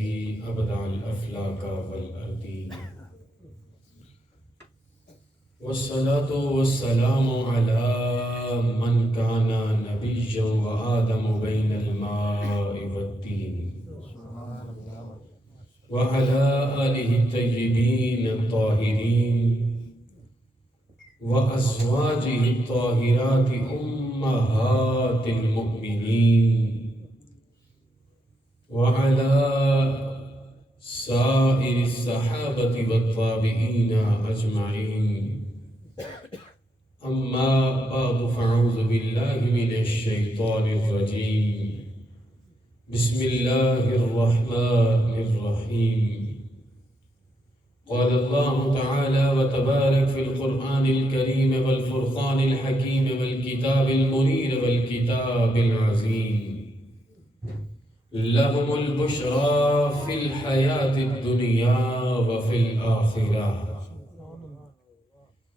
الذي أبدع الأفلاك والأرضين والصلاة والسلام على من كان نبيا وآدم بين الماء والدين وعلى آله الطيبين الطاهرين وأزواجه الطاهرات أمهات المؤمنين وعلى سائر الصحابة والتابعين أجمعين. أما بعد فأعوذ بالله من الشيطان الرجيم. بسم الله الرحمن الرحيم. قال الله تعالى وتبارك في القرآن الكريم والفرقان الحكيم والكتاب المنير والكتاب العظيم. لهم البشرى في الحياة الدنيا وفي الآخرة.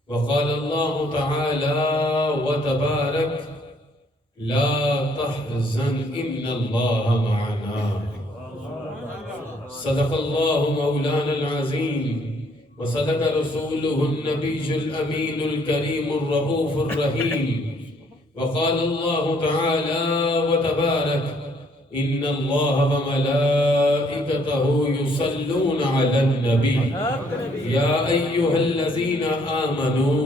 وقال الله تعالى وتبارك لا تحزن إن الله معنا. صدق الله مولانا العظيم وصدق رسوله النبي الأمين الكريم الرؤوف الرحيم. وقال الله تعالى وتبارك إن الله وملائكته يصلون على النبي يا أيها الذين آمنوا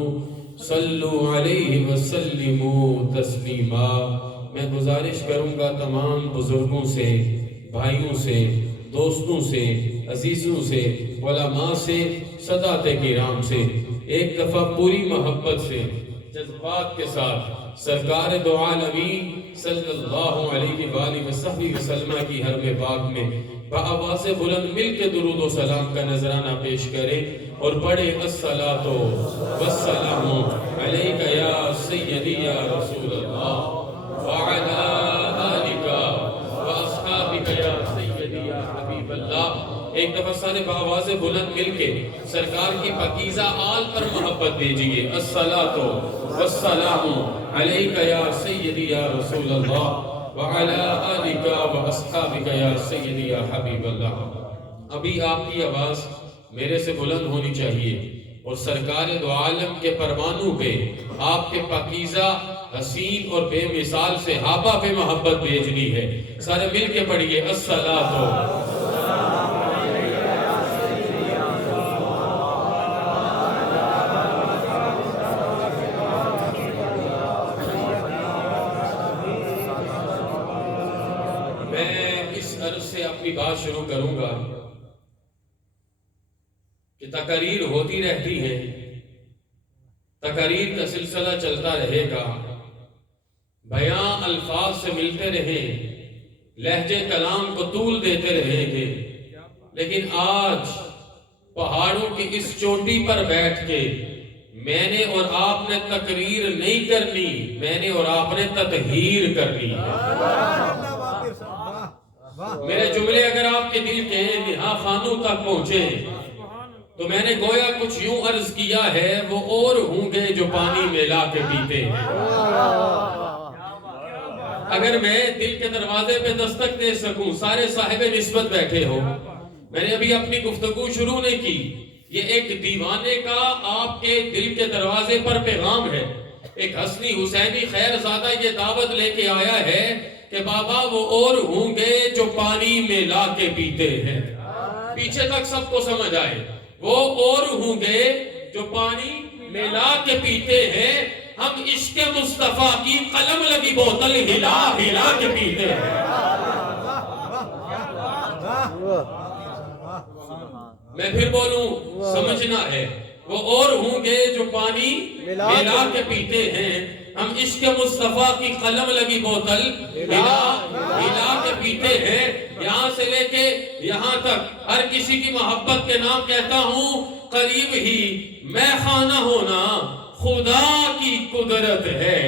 صلوا علیہ وسلموا تسلیما. میں گزارش کروں گا تمام بزرگوں سے، بھائیوں سے، دوستوں سے، عزیزوں سے، علماء سے، سادات کرام سے ایک دفعہ پوری محبت سے جذبات کے ساتھ سرکار دو عالمین صلی اللہ علیہ وآلہ وسلم کی حرم پاک میں بآواز بلند مل کے درود و سلام کا نذرانہ پیش کریں اور پڑھے الصلاۃ والسلام علیک یا سیدی یا رسول اللہ وعلی آلک واصحابک یا سیدی یا حبیب اللہ. ایک دفعہ سارے بآواز بلند مل کے سرکار کی پاکیزہ آل پر محبت دیجئے. الصلاۃ والسلام علیک یا سیدی یا رسول اللہ وعلی آلک واصحابک یا سیدی یا حبیب اللہ. ابھی آپ کی آواز میرے سے بلند ہونی چاہیے اور سرکار دو عالم کے پروانوں پہ آپ کے پاکیزہ حسین اور بے مثال صحابہ پہ محبت بھیجنی ہے. سارے مل کے پڑھیے الصلاۃ بات شروع کروں گا کہ تقاریر ہوتی رہتی ہیں، تقاریر کا سلسلہ چلتا رہے گا، بیان الفاظ سے ملتے رہیں، لہجے کلام کو طول دیتے رہیں گے، لیکن آج پہاڑوں کی اس چوٹی پر بیٹھ کے میں نے اور آپ نے تقریر نہیں کرنی، میں نے اور آپ نے تطہیر کرنی ہے. میرے جملے اگر آپ کے دل کے نہا خانوں تک پہنچے تو میں نے گویا کچھ یوں عرض کیا ہے وہ اور ہوں گے جو پانی ملا کے پیتے ہیں. اگر میں دل کے دروازے پہ دستک دے سکوں، سارے صاحب نسبت بیٹھے ہو، میں نے ابھی اپنی گفتگو شروع نہیں کی، یہ ایک دیوانے کا آپ کے دل کے دروازے پر پیغام ہے. ایک حسنی حسینی خیر زادہ یہ دعوت لے کے آیا ہے کہ بابا وہ اور ہوں گے جو پانی میں لا کے پیتے ہیں. پیچھے تک سب کو سمجھ آئے، وہ اور ہوں گے جو پانی میں لا کے پیتے ہیں. ہم عشق مصطفیٰ کی قلم لگی بوتل ہلا ہلا کے پیتے ہیں. میں پھر بولوں، سمجھنا ہے، وہ اور ہوں گے جو پانی ملا کے پیتے ہیں. ہم عشق مصطفیٰ کی قلم لگی بوتل ہلا کے پیتے ہیں. یہاں سے لے کے یہاں تک ہر کسی کی محبت کے نام کہتا ہوں، قریب ہی میں خانہ ہونا خدا کی قدرت ہے.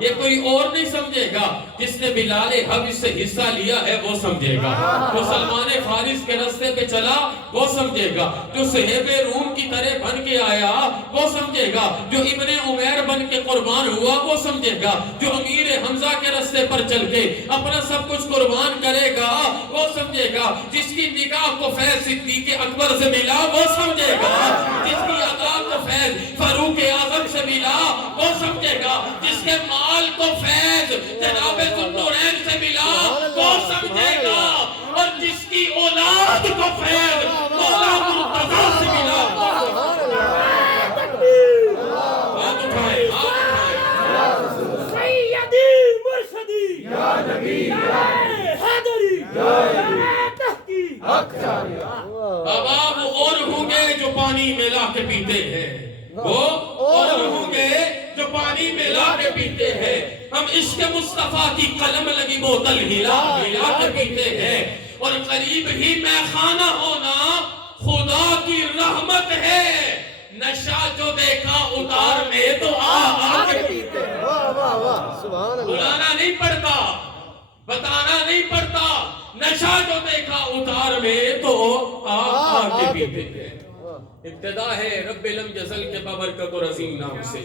یہ کوئی اور نہیں سمجھے گا، جس نے بلال حبش سے حصہ لیا ہے وہ سمجھے گا، جو سلمان فارس کے راستے پہ چلا وہ سمجھے گا، جو صہیب روم کی طرح بن کے آیا وہ سمجھے گا، جو ابن عمیر بن کے قربان ہوا وہ سمجھے گا، جو امیر حمزہ کے راستے پر چل کے اپنا سب کچھ قربان کرے گا وہ سمجھے گا، جس کی کی نگاہ کو فیض صدیق اکبر سے ملا وہ سمجھے گا، جس کی ادا کو فیض فاروق اعظم سے ملا وہ سمجھے گا، جس کے مال کو فیض جناب ذوالنورین سے ملا وہ سمجھے گا، اور جس کی اولاد کو فیض مولا مرتضیٰ سے ملا۔ بات اٹھائے سیدی مرشدی یا نبی یا حیدری یا تحقیق۔ بابا وہ اور ہوں گے جو پانی ملا کے پیتے ہیں، وہ اور ہوں گے جو پانی ملا کے پیتے ہیں، ہم عشق مصطفیٰ کی قلم لگی بوتل ہلا کے پیتے ہیں، اور قریب ہی میخانہ ہونا خدا کی رحمت ہے، نشہ جو دیکھا اتار میں تو آ کے پیتے ہیں۔ بلانا نہیں پڑتا، بتانا نہیں پڑتا، نشہ جو دیکھا اتار میں تو آ کے پیتے ہیں۔ ابتدا ہے رب لم یزل کے بابرکت اور عظیم نام سے،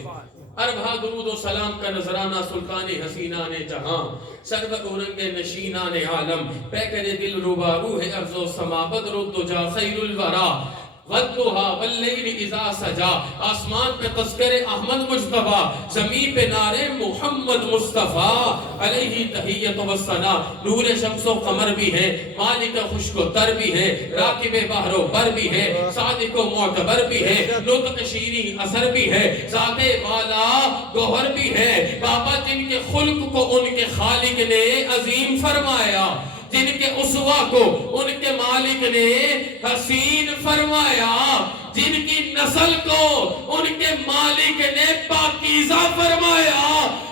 اربھا درود و سلام کا نذرانہ سلطان حسینان جہاں، سرو اورنگ نشینان عالم، پیکر دل ربا روح ارض و سما بدر الدجا خیر الورا والضحا واللیل اذا سجا، آسمان پہ تذکر احمد مجتبی، زمین پہ نعرے محمد مصطفیٰ علیہ تحیت و ثنا، نور شمس و قمر بھی ہے، مالک خشک و تر بھی ہے، راکب بحر و بر بھی ہے، صادق و معتبر بھی ہے، نطق شیریں اثر بھی ہے، ذات والا گوہر بھی ہے، بابا جن کے خلق کو ان کے خالق نے عظیم فرمایا، جن کے اسوا کو ان کے مالک نے حسین فرمایا، جن کی نسل کو ان کے مالک نے پاکیزہ فرمایا،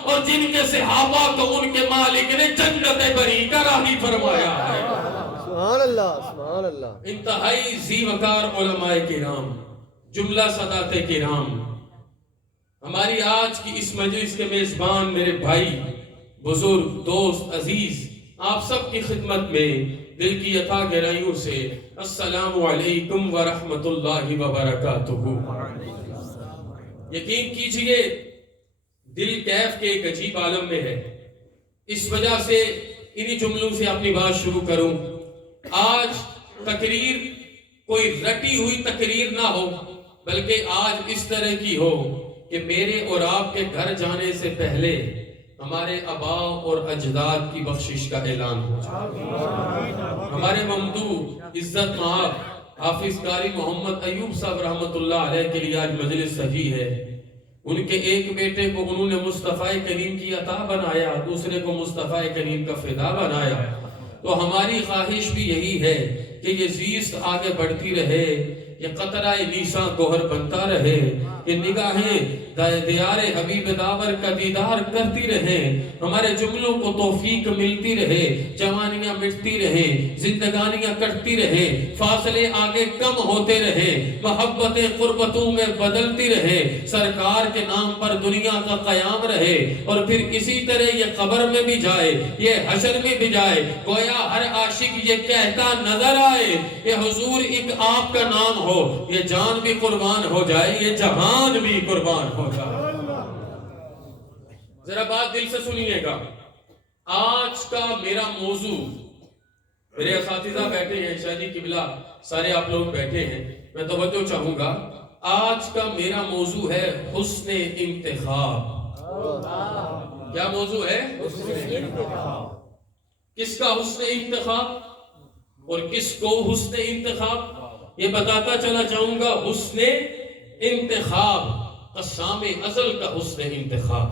اور جن کے صحابہ کو ان کے مالک نے جنت بری کا راہی فرمایا ہے۔ سبحان اللہ، سبحان اللہ۔ انتہائی ذی وقار علماء کرام، جملہ سادات کرام، ہماری آج کی اس مجلس کے میزبان میرے بھائی، بزرگ، دوست، عزیز، آپ سب کی خدمت میں دل کی عطا گہرائیوں سے السلام علیکم ورحمت اللہ وبرکاتہ۔ یقین کیجئے دل کیف کے ایک عجیب عالم میں ہے، اس وجہ سے انہی جملوں سے اپنی بات شروع کروں۔ آج تقریر کوئی رٹی ہوئی تقریر نہ ہو، بلکہ آج اس طرح کی ہو کہ میرے اور آپ کے گھر جانے سے پہلے ہمارے آباء اور اجداد کی بخشش کا اعلان ہو جائے۔ ہمارے ممدوح عزت مآب حافظ قاری محمد ایوب صاحب رحمت اللہ علیہ کے لیے آج مجلس سجی ہے، ان کے ایک بیٹے کو انہوں نے مصطفیٰ کریم کی عطا بنایا، دوسرے کو مصطفیٰ کریم کا فدا بنایا، تو ہماری خواہش بھی یہی ہے کہ یہ زیست آگے بڑھتی رہے، یہ قطرہ نیساں گوہر بنتا رہے، یہ نگاہیں دیار حبیب داور کا دیدار کرتی رہے، ہمارے جملوں کو توفیق ملتی رہے، جوانیاں مٹتی رہے، زندگانیاں کٹتی رہے، فاصلے آگے کم ہوتے رہے، محبتیں قربتوں میں بدلتی رہے، سرکار کے نام پر دنیا کا قیام رہے، اور پھر اسی طرح یہ قبر میں بھی جائے، یہ حشر میں بھی جائے، گویا ہر عاشق یہ کہتا نظر آئے کہ حضور ایک آپ کا نام ہو، یہ جان بھی قربان ہو جائے، یہ جہان بھی قربان ہو جائے۔ ذرا بات دل سے سنیے گا، آج کا میرا موضوع، میرے اساتذہ بیٹھے ہیں، شاہ جی قبلہ سارے آپ لوگ بیٹھے ہیں، میں توجہ چاہوں گا، آج کا میرا موضوع ہے حسن انتخاب۔ کیا موضوع ہے؟ کس کا حسن انتخاب اور کس کو حسن انتخاب؟ یہ بتاتا چلا جاؤں گا، حسن انتخاب قسام ازل کا حسن انتخاب،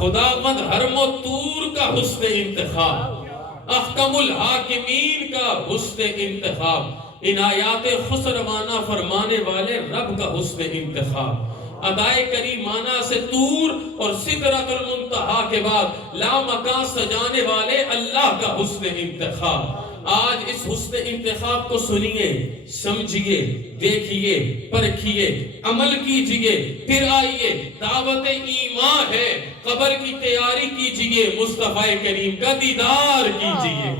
خداوند حرم و طور کا حسن انتخاب، احکم الحاکمین کا حسن انتخاب، عنایات خسروانہ فرمانے والے رب کا حسن انتخاب، ادائے کریمانہ سے طور اور سدرۃ المنتہا کے بعد لامکان سجانے والے اللہ کا حسن انتخاب۔ آج اس حسن انتخاب کو سنیے، سمجھیے، دیکھیے، پرکھیے، عمل کیجئے، پھر آئیے، دعوت ایمان ہے، قبر کی تیاری کیجئے، مصطفیٰ کریم کا دیدار کیجئے۔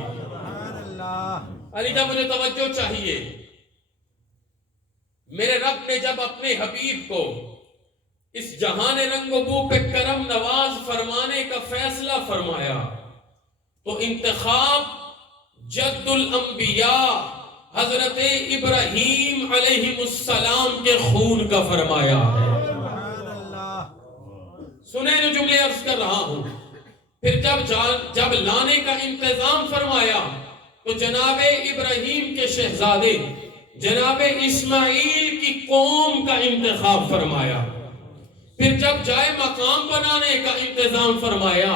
علی جب مجھے توجہ چاہیے، میرے رب نے جب اپنے حبیب کو اس جہان رنگ و بو پہ کرم نواز فرمانے کا فیصلہ فرمایا، تو انتخاب جد الانبیاء حضرت ابراہیم علیہ السلام کے خون کا فرمایا ہے. سنیں جو جملے عرض کر رہا ہوں. پھر جب لانے کا انتظام فرمایا تو جناب ابراہیم کے شہزادے جناب اسماعیل کی قوم کا انتخاب فرمایا. پھر جب جائے مقام بنانے کا انتظام فرمایا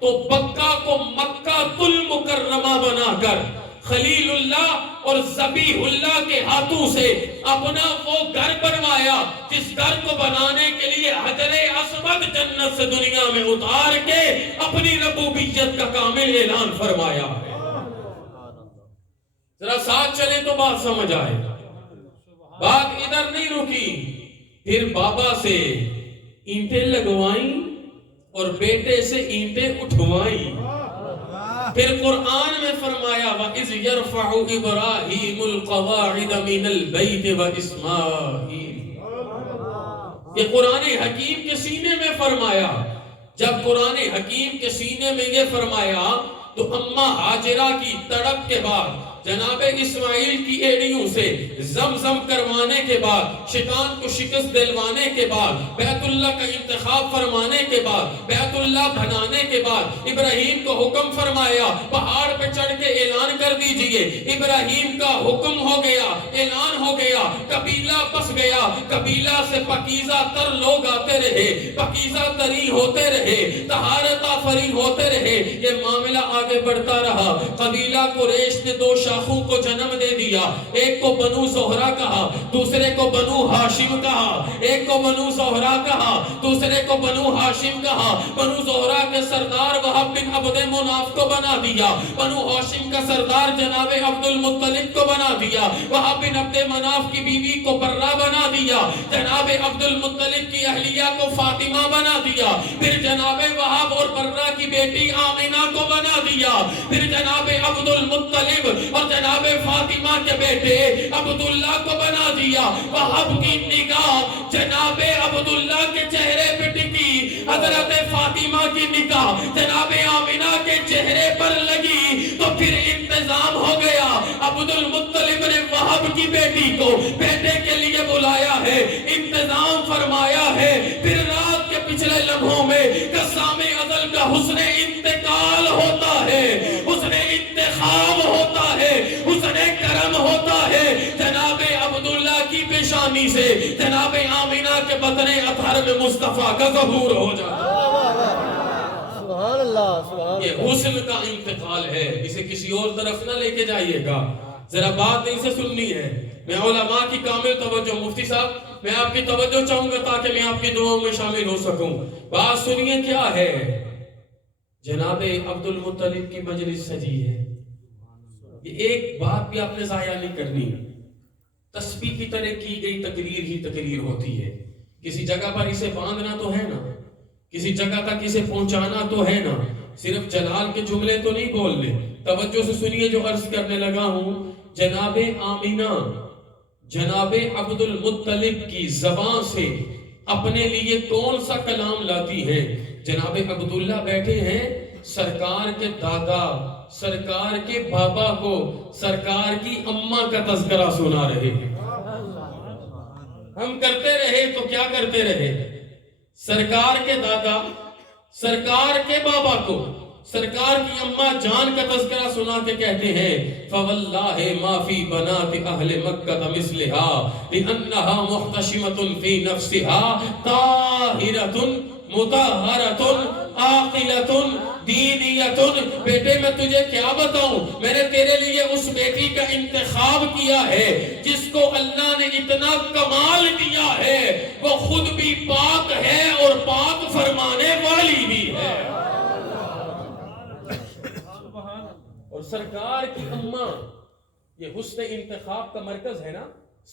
تو بکہ کو مکہ المکرمہ بنا کر خلیل اللہ اور ذبیح اللہ کے ہاتھوں سے اپنا وہ گھر بنوایا جس گھر کو بنانے کے لیے حجر اسود جنت سے دنیا میں اتار کے اپنی ربوبیت کا کامل اعلان فرمایا ہے. ذرا ساتھ چلیں تو بات سمجھ آئے. بات ادھر نہیں رکی. پھر بابا سے اینٹیں لگوائیں اور بیٹے سے اینٹیں اٹھوائیں. پھر قرآن میں فرمایا وَإِذْ يَرْفَعُ إِبْرَاهِيمُ الْقَوَاعِدَ مِنَ الْبَيْتِ وَإِسْمَاعِيلُ. یہ قرآن حکیم کے سینے میں فرمایا. جب قرآن حکیم کے سینے میں یہ فرمایا تو اماں ہاجرہ کی تڑپ کے بعد جناب اسماعیل کی ایڑیوں سے زمزم کروانے کے بعد شیطان کو شکست دلوانے کے بعد بیت اللہ کا انتخاب فرمانے کے بعد بیت اللہ بنانے کے بعد ابراہیم کو حکم فرمایا پہاڑ پہ چڑھ کے اعلان کر دیجئے. ابراہیم کا حکم ہو گیا, اعلان ہو گیا, قبیلہ بس گیا. قبیلہ سے پاکیزہ تر لوگ آتے رہے, پاکیزہ تری ہوتے رہے, طہارت آفرین ہوتے رہے. یہ معاملہ آگے بڑھتا رہا. قبیلہ قریش نے دو شاخوں کو جنم دے دیا. ایک کو بنو زہرہ کہا, دوسرے کو بنو ہاشم کہا. ایک کو بنو زہرہ کہا, دوسرے کو بنو ہاشم کہا. بنو زہرہ کے سردار وہب بن عبد مناف کو بنا دیا. بنو ہاشم کا سردار جناب عبد المطلب کو بنا دیا. وہب بن عبد مناف کی بیوی کو برہ بنا دیا. جناب عبد المطلب کی اہلیہ کو فاطمہ بنا دیا. پھر جناب وہب اور برہ کی بیٹی آمینہ کو بنا دیا. پھر جناب عبد المطلب اور جناب فاطمہ کے بیٹے عبداللہ کو بنا دیا. وہب کی نگاہ جناب عبداللہ کے چہرے پہ ٹکی, حضرت فاطمہ کی نگاہ جناب آمینہ کے چہرے پر لگی. تو پھر انتظام ہو گیا. عبد المطلب نے وہب کی بیٹی کو بیٹے کے لیے بلایا ہے, انتظام فرمایا ہے. پھر رات کے پچھلے لمحوں میں قسام ازل کا حسن انتقال ہوتا ہے, حسن انتخاب ہوتا ہے, حسن کرم ہوتا ہے. جناب عبداللہ کی پیشانی سے جناب آمینہ کے بدن اطہر میں مصطفیٰ کا ظہور ہو جاتا ہے. سبحان اللہ, سبحان اللہ. یہ حسن کا انتقال ہے. اسے کسی اور طرف نہ لے کے جائیے گا. ذرا بات دل سے سننی ہے. میں علماء کی کامل توجہ, مفتی صاحب میں آپ کی توجہ چاہوں گا تاکہ میں آپ کی دعاؤں میں شامل ہو سکوں. بات سنیے کیا ہے. جناب عبد المطلب کی مجلس سجی ہے. یہ ایک بات بھی آپ نے ضائع نہیں کرنی. تسبیح کی طرح کی گئی تقریر ہی تقریر ہوتی ہے. کسی جگہ پر اسے باندھنا تو ہے نا, کسی جگہ تک اسے پہنچانا تو ہے نا. صرف جلال کے جملے تو نہیں بولنے. توجہ سے سنیے جو عرض کرنے لگا ہوں. جناب آمینہ جناب عبد المطلب کی زبان سے اپنے لیے کون سا کلام لاتی ہے. جناب عبداللہ بیٹھے ہیں, سرکار کے دادا سرکار کے بابا کو سرکار کی اماں کا تذکرہ سنا رہے ہیں. ہم کرتے رہے تو کیا کرتے رہے. سرکار کے دادا سرکار کے بابا کو سرکار کی اماں جان کا تذکرہ سنا کے کہتے ہیں فواللہ ما فی بنات اہل مکہ مثلها لانها محتشمۃ فی نفسها طاہرۃ مطہرۃ عاقلۃ دینیۃ. بیٹے میں تجھے کیا بتاؤں, میں نے تیرے لیے اس بیٹی کا انتخاب کیا ہے جس کو اللہ نے اتنا کمال دیا ہے, وہ خود بھی پاک ہے اور پاک فرمانے والی بھی ہے. اور سرکار کی اماں, یہ حسن انتخاب کا مرکز ہے نا.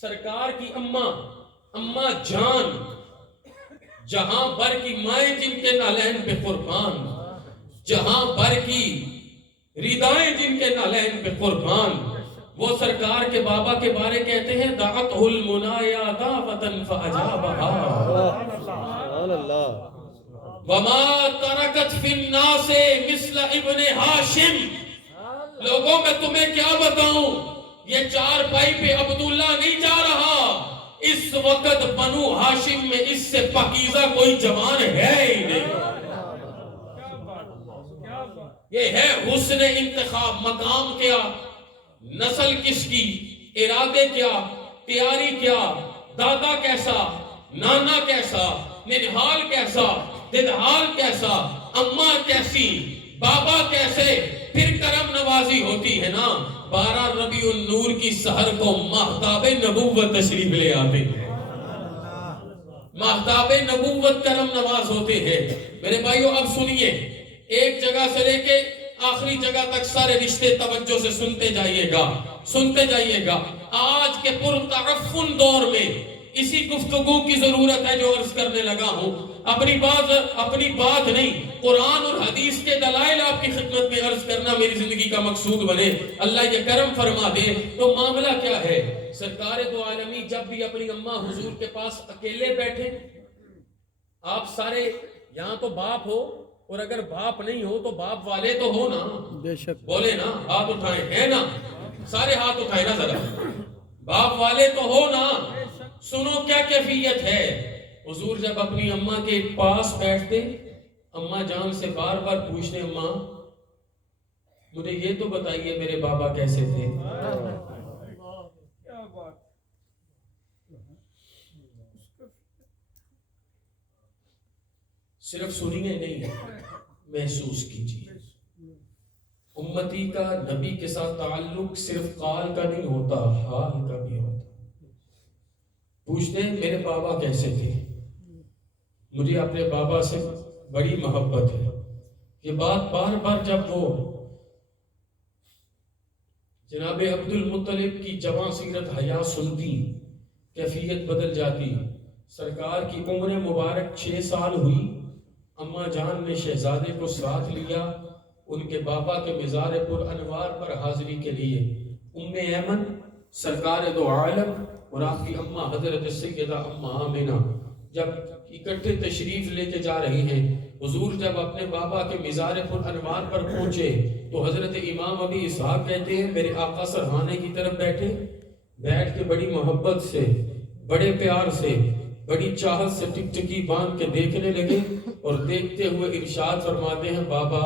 سرکار کی اماں جان, جہاں بر کی مائیں جن کے نالین پہ قربان, جہاں بر کی ردائیں جن کے نالین پہ قربان. وہ سرکار کے بابا کے بارے کہتے ہیں دعتہ المنایا دعوتا فاجابها سبحان اللہ. وما ترکت فی الناس مثل ابن ہاشم لوگوں میں تمہیں کیا بتاؤں، یہ چارپائی پہ عبداللہ نہیں جا رہا، اس وقت بنو ہاشم میں اس سے پاکیزہ کوئی جوان ہے ہی نہیں۔ یہ ہے حسن انتخاب، مقام کیا، نسل کس کی، ارادے کیا، تیاری کیا، دادا کیسا، نانا کیسا، ننہال کیسا، ددحال کیسا، اماں کیسی، بابا کیسے، پھر کرم نوازی ہوتی ہے نا۔ 12 ربیع النور کی سحر کو ماہتاب نبوت تشریف لے آتے ہیں، ماہتاب نبوت کرم نواز ہوتے ہیں۔ میرے بھائیو اب سنیے، ایک جگہ سے لے کے آخری جگہ تک سارے رشتے توجہ سے سنتے جائیے گا، سنتے جائیے گا۔ آج کے پرتعفن دور میں اسی گفتگو کی ضرورت ہے جو عرض کرنے لگا ہوں۔ اپنی بات نہیں، قرآن اور حدیث کے دلائل آپ کی خدمت میں عرض کرنا میری زندگی کا مقصود بنے۔ اللہ یہ کرم فرما دے۔ تو معاملہ کیا ہے؟ سرکار دو عالمی جب بھی اپنی اماں حضور کے پاس اکیلے بیٹھے، آپ سارے یہاں تو باپ ہو، اور اگر باپ نہیں ہو تو باپ والے تو ہو نا، بے شک بولے نا، ہاتھ اٹھائیں، ہے نا، سارے ہاتھ اٹھائیں نا ذرا، باپ والے تو ہو نا۔ سنو کیا کیفیت ہے۔ حضور جب اپنی اماں کے پاس بیٹھتے، اماں جان سے بار بار پوچھتے، اماں مجھے یہ تو بتائیے میرے بابا کیسے تھے۔ صرف سنیے نہیں، محسوس کیجیے۔ امتی کا نبی کے ساتھ تعلق صرف قال کا نہیں ہوتا، حال کا بھی ہوتا۔ پوچھتے ہیں میرے بابا کیسے تھے، مجھے اپنے بابا سے بڑی محبت ہے۔ یہ بات بار بار جب وہ جناب عبد المطلب کی جواں سیرت حیا سنتی، کیفیت بدل جاتی۔ سرکار کی عمر مبارک 6 سال ہوئی، اماں جان نے شہزادے کو ساتھ لیا ان کے بابا کے مزار پر انوار پر حاضری کے لیے۔ ایمن سرکار دو عالم اور آپ کی اماں حضرت سیدہ اماں آمنہ جب اکٹھے تشریف لے کے جا رہی ہیں، حضور جب اپنے بابا کے مزار پر انوار پر پہنچے تو حضرت امام ابی اسحاق کہتے ہیں میرے آقا سرہانے کی طرف بیٹھے، بیٹھ کے بڑی محبت سے، بڑے پیار سے، بڑی چاہت سے ٹکٹکی باندھ کے دیکھنے لگے، اور دیکھتے ہوئے ارشاد فرماتے ہیں بابا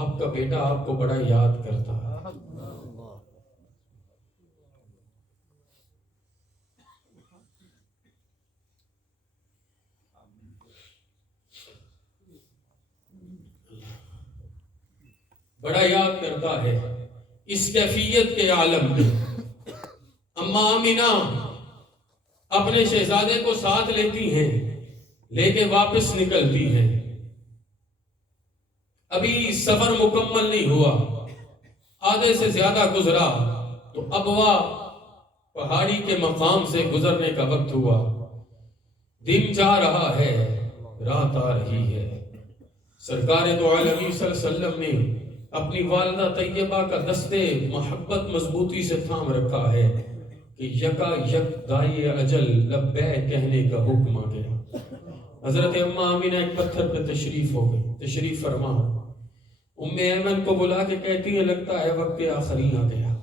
آپ کا بیٹا آپ کو بڑا یاد کرتا ہے۔ بڑا یاد کرتا ہے۔ اس کیفیت کے عالم میں اماں آمینہ اپنے شہزادے کو ساتھ لیتی ہیں، لے کے واپس نکلتی ہیں۔ ابھی سفر مکمل نہیں ہوا، آدھے سے زیادہ گزرا تو ابوا پہاڑی کے مقام سے گزرنے کا وقت ہوا۔ دن جا رہا ہے، رات آ رہی ہے۔ سرکار دو عالمی صلی اللہ علیہ وسلم نے اپنی والدہ طیبہ کا دستے محبت مضبوطی سے تھام رکھا ہے کہ یکا یک دائی اجل لبیک کہنے کا حکم آ گیا۔ حضرت اماں آمینہ ایک پتھر پہ تشریف ہو گئی، تشریف فرما۔ ایمن کو بلا کے کہتی ہے لگتا ہے وقت آخری آ گیا۔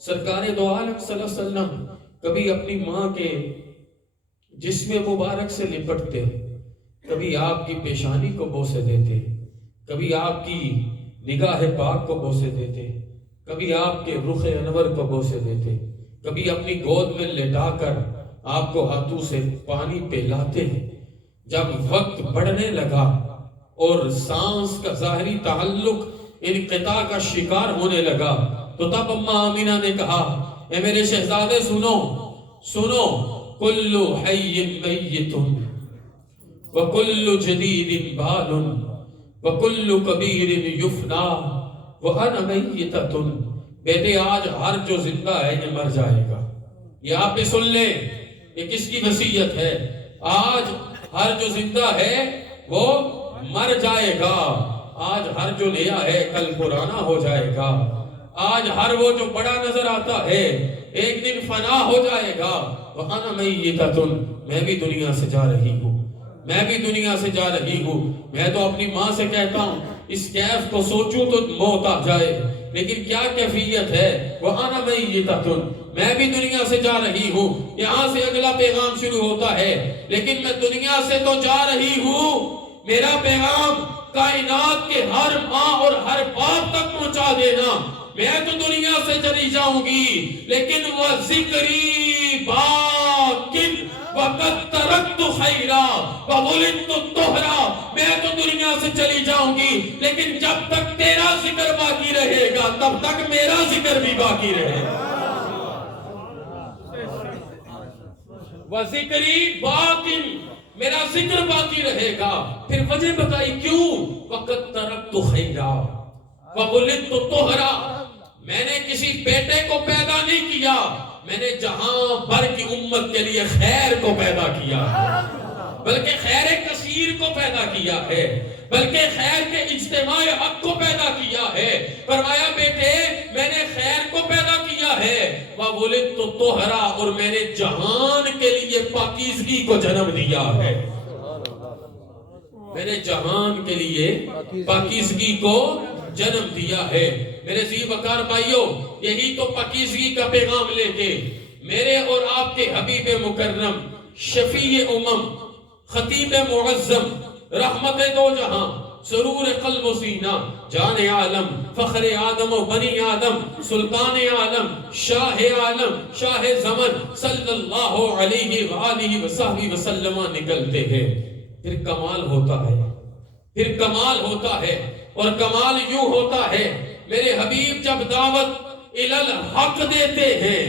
سرکار دو عالم صلی اللہ علیہ وسلم کبھی اپنی ماں کے جسم مبارک سے لپٹتے، کبھی آپ کی پیشانی کو بوسے دیتے، کبھی آپ کی نگاہ پاک کو بوسے دیتے، کبھی آپ کے رخ انور کو بوسے دیتے، کبھی اپنی گود میں لٹا کر آپ کو ہاتھوں سے پانی پلاتے۔ جب وقت بڑھنے لگا اور سانس کا ظاہری تعلق انقطاع کا شکار ہونے لگا تو تب اماں آمینہ نے کہا اے میرے شہزادے سنو سنو، کل حی میت وکل جدید بال وکل کبیر یفنا وانا میتۃ۔ بیٹے آج ہر جو زندہ ہے یہ مر جائے گا۔ یہ آپ نے سن لیں، یہ کس کی وصیت ہے؟ آج ہر جو زندہ ہے وہ مر جائے گا۔ آج ہر جو نیا ہے کل پرانا ہو جائے گا۔ آج ہر وہ جو بڑا نظر آتا ہے ایک دن فنا ہو جائے گا۔ وَأَنَا مَيِّتَةٌ، میں بھی دنیا سے جا رہی ہوں، میں بھی دنیا سے جا رہی ہوں۔ میں تو اپنی ماں سے کہتا ہوں اس کیف کو سوچوں تو موت آ جائے، لیکن کیا کیفیت ہے؟ وَأَنَا مَيِّتَةٌ، میں بھی دنیا سے جا رہی ہوں. یہاں سے اگلا پیغام شروع ہوتا ہے. لیکن میں دنیا سے تو جا رہی ہوں، میرا پیغام کائنات کے ہر ماں اور ہر باپ تک پہنچا دینا. میں تو دنیا سے چلی جاؤں گی، لیکن وَذِكْرِي بَاقٍ وَقَدْ تَرَكْتُ خَيْرًا وَوُلِدْتُ طُهْرًا. میں تو دنیا سے چلی جاؤں گی، لیکن جب تک تیرا ذکر باقی رہے گا تب تک میرا ذکر بھی باقی رہے گا. وَذِكْرِي بَاقٍ، میرا ذکر باقی رہے گا. پھر وجہ بتائی کیوں؟ وَقَدْ تَرَكْتُ خَيْرًا وَوُلِدْتُ طُهْرًا. میں نے کسی بیٹے کو پیدا نہیں کیا، میں نے جہاں بھر کی امت کے لیے خیر کو پیدا کیا، بلکہ خیر کثیر کو پیدا کیا ہے، بلکہ خیر کے اجتماع حق کو پیدا کیا ہے. فرمایا بیٹے میں نے خیر کو پیدا کیا ہے، وَوُلِدْتُ طُهْرًا، اور میں نے جہان کے لیے پاکیزگی کو جنم دیا ہے. میں نے جہان کے لیے پاکیزگی کو جنم دیا ہے. میرے ذی وقار بھائیوں، یہی تو پاکیزگی کا پیغام لے کے میرے اور آپ کے حبیب مکرم، شفیع امم، خطیب معظم، رحمت دو جہاں، سرور قلب و سینہ، جان عالم، فخر آدم و بنی آدم، سلطان عالم، شاہ عالم، شاہ زمن، صلی اللہ علیہ وآلہ وصحبہ وسلم نکلتے ہیں. پھر کمال ہوتا ہے، پھر کمال ہوتا ہے. اور کمال یوں ہوتا ہے، میرے حبیب جب دعوت الالحق دیتے ہیں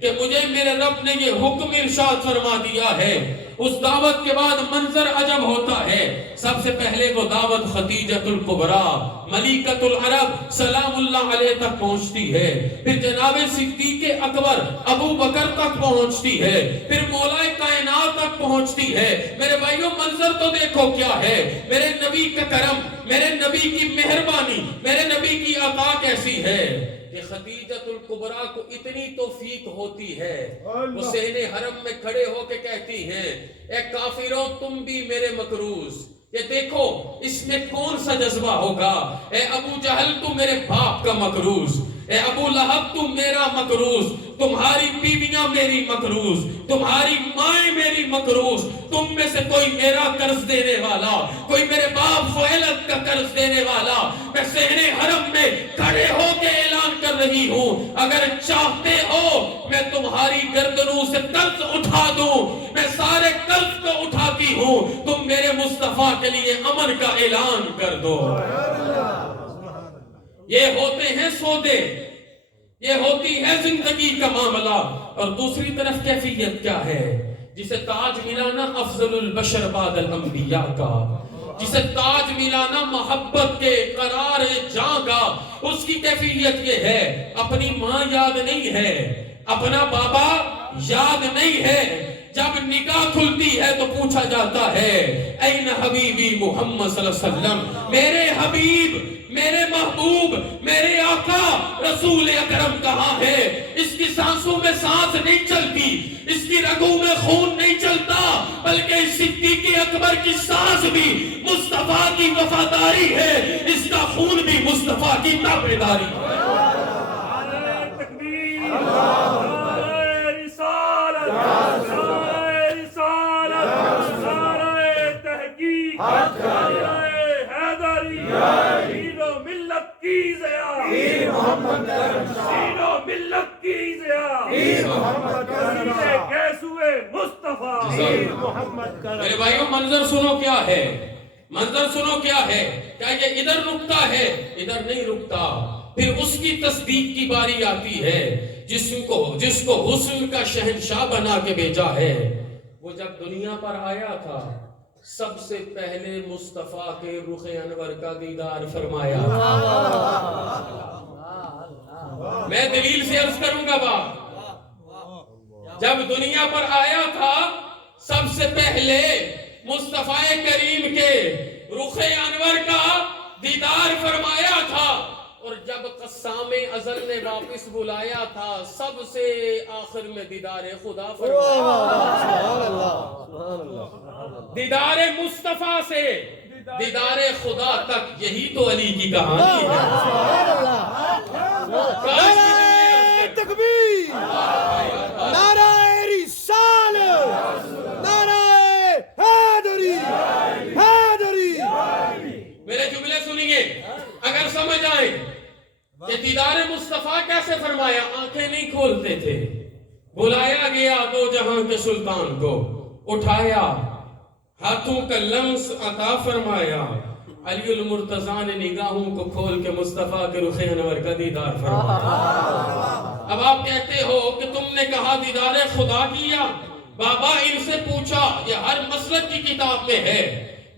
کہ مجھے میرے رب نے یہ حکم ارشاد فرما دیا ہے، اس دعوت کے بعد منظر عجب ہوتا ہے. سب سے پہلے وہ دعوت خدیجۃ الکبریٰ ملکۃ العرب سلام اللہ علیہ تک پہنچتی ہے، پھر جناب صدیق اکبر ابو بکر تک پہنچتی ہے، پھر مولا کائنات تک پہنچتی ہے. میرے بھائیوں منظر تو دیکھو کیا ہے، میرے نبی کا کرم، میرے نبی کی مہربانی، میرے نبی کی عطا کیسی ہے کہ خدیجۃ الکبریٰ کو اتنی توفیق ہوتی ہے، وہ صحن حرم میں کھڑے ہو کے کہتی ہیں اے کافروں تم بھی میرے مکروز. یہ دیکھو اس میں کون سا جذبہ ہوگا. اے ابو جہل تو میرے باپ کا مکروز، اے ابو لہب تو میرا مکروز، تمہاری بیویاں میری مکروز، تمہاری مائیں میری مکروز، تم میں سے کوئی میرا قرض دینے والا، کوئی میرے باپ فعلت کا قرض دینے والا. میں صحن حرم میں کھڑے ہو کے اعلان کر رہی ہوں اگر چاہتے ہو میں تمہاری گردنوں سے قرض اٹھا دوں، میں سارے قرض کو اٹھاتی ہوں، تم میرے مصطفیٰ کے لیے امن کا اعلان کر دو. یہ ہوتے ہیں سودے، یہ ہوتی ہے زندگی کا معاملہ. اور دوسری طرف کیفیت کیا ہے؟ جسے تاج ملانا افضل البشر بعد الانبیاء کا، جسے تاج ملانا محبت کے قرار جاں کا، اس کی کیفیت یہ ہے اپنی ماں یاد نہیں ہے، اپنا بابا یاد نہیں ہے. جب نگاہ کھلتی ہے تو پوچھا جاتا ہے این حبیبی محمد صلی اللہ علیہ وسلم، میرے حبیب، میرے محبوب، میرے آقا رسول اکرم کہاں ہے؟ اس کی سانسوں میں سانس نہیں چلتی، اس کی رگوں میں خون نہیں چلتا، بلکہ صدیق اکبر کی سانس بھی مصطفیٰ کی وفاداری ہے، اس کا خون بھی مصطفیٰ کی تابعداری ہے. میرے بھائیوں منظر سنو کیا ہے، منظر سنو کیا ہے. کیا یہ ادھر رکتا ہے؟ ادھر نہیں رکتا. پھر اس کی تصدیق کی باری آتی ہے جس کو حسن کا شہنشاہ بنا کے بھیجا ہے. وہ جب دنیا پر آیا تھا سب سے پہلے مصطفیٰ کے رخ انور کا دیدار فرمایا. میں دلیل سے عرض کروں گا باپ، جب دنیا پر آیا تھا سب سے پہلے مصطفیٰ کریم کے رخ انور کا دیدار فرمایا تھا، اور جب قسام ازل نے واپس بلایا تھا سب سے آخر میں دیدار خدا فرمایا. دیدار مصطفیٰ سے دیدار خدا تک، یہی تو علی کی کہانی ہے. نعرہ تکبیر، نعرہ رسالت، نعرہ حیدری، حیدری۔ میرے جملے سنیے، اگر سمجھ آئے کہ دیدار مصطفیٰ کیسے فرمایا، آنکھیں نہیں کھولتے تھے، بلایا گیا دو جہاں کے سلطان کو، اٹھایا ہاتھوں کا لمس عطا فرمایا، علی المرتضیٰ نے نگاہوں کو کھول کے مصطفیٰ کے رخ انور کا دیدار فرمایا۔ اب آپ کہتے ہو کہ تم نے کہا دیدار خدا کیا، بابا ان سے پوچھا، یہ ہر مسلک کی کتاب میں ہے،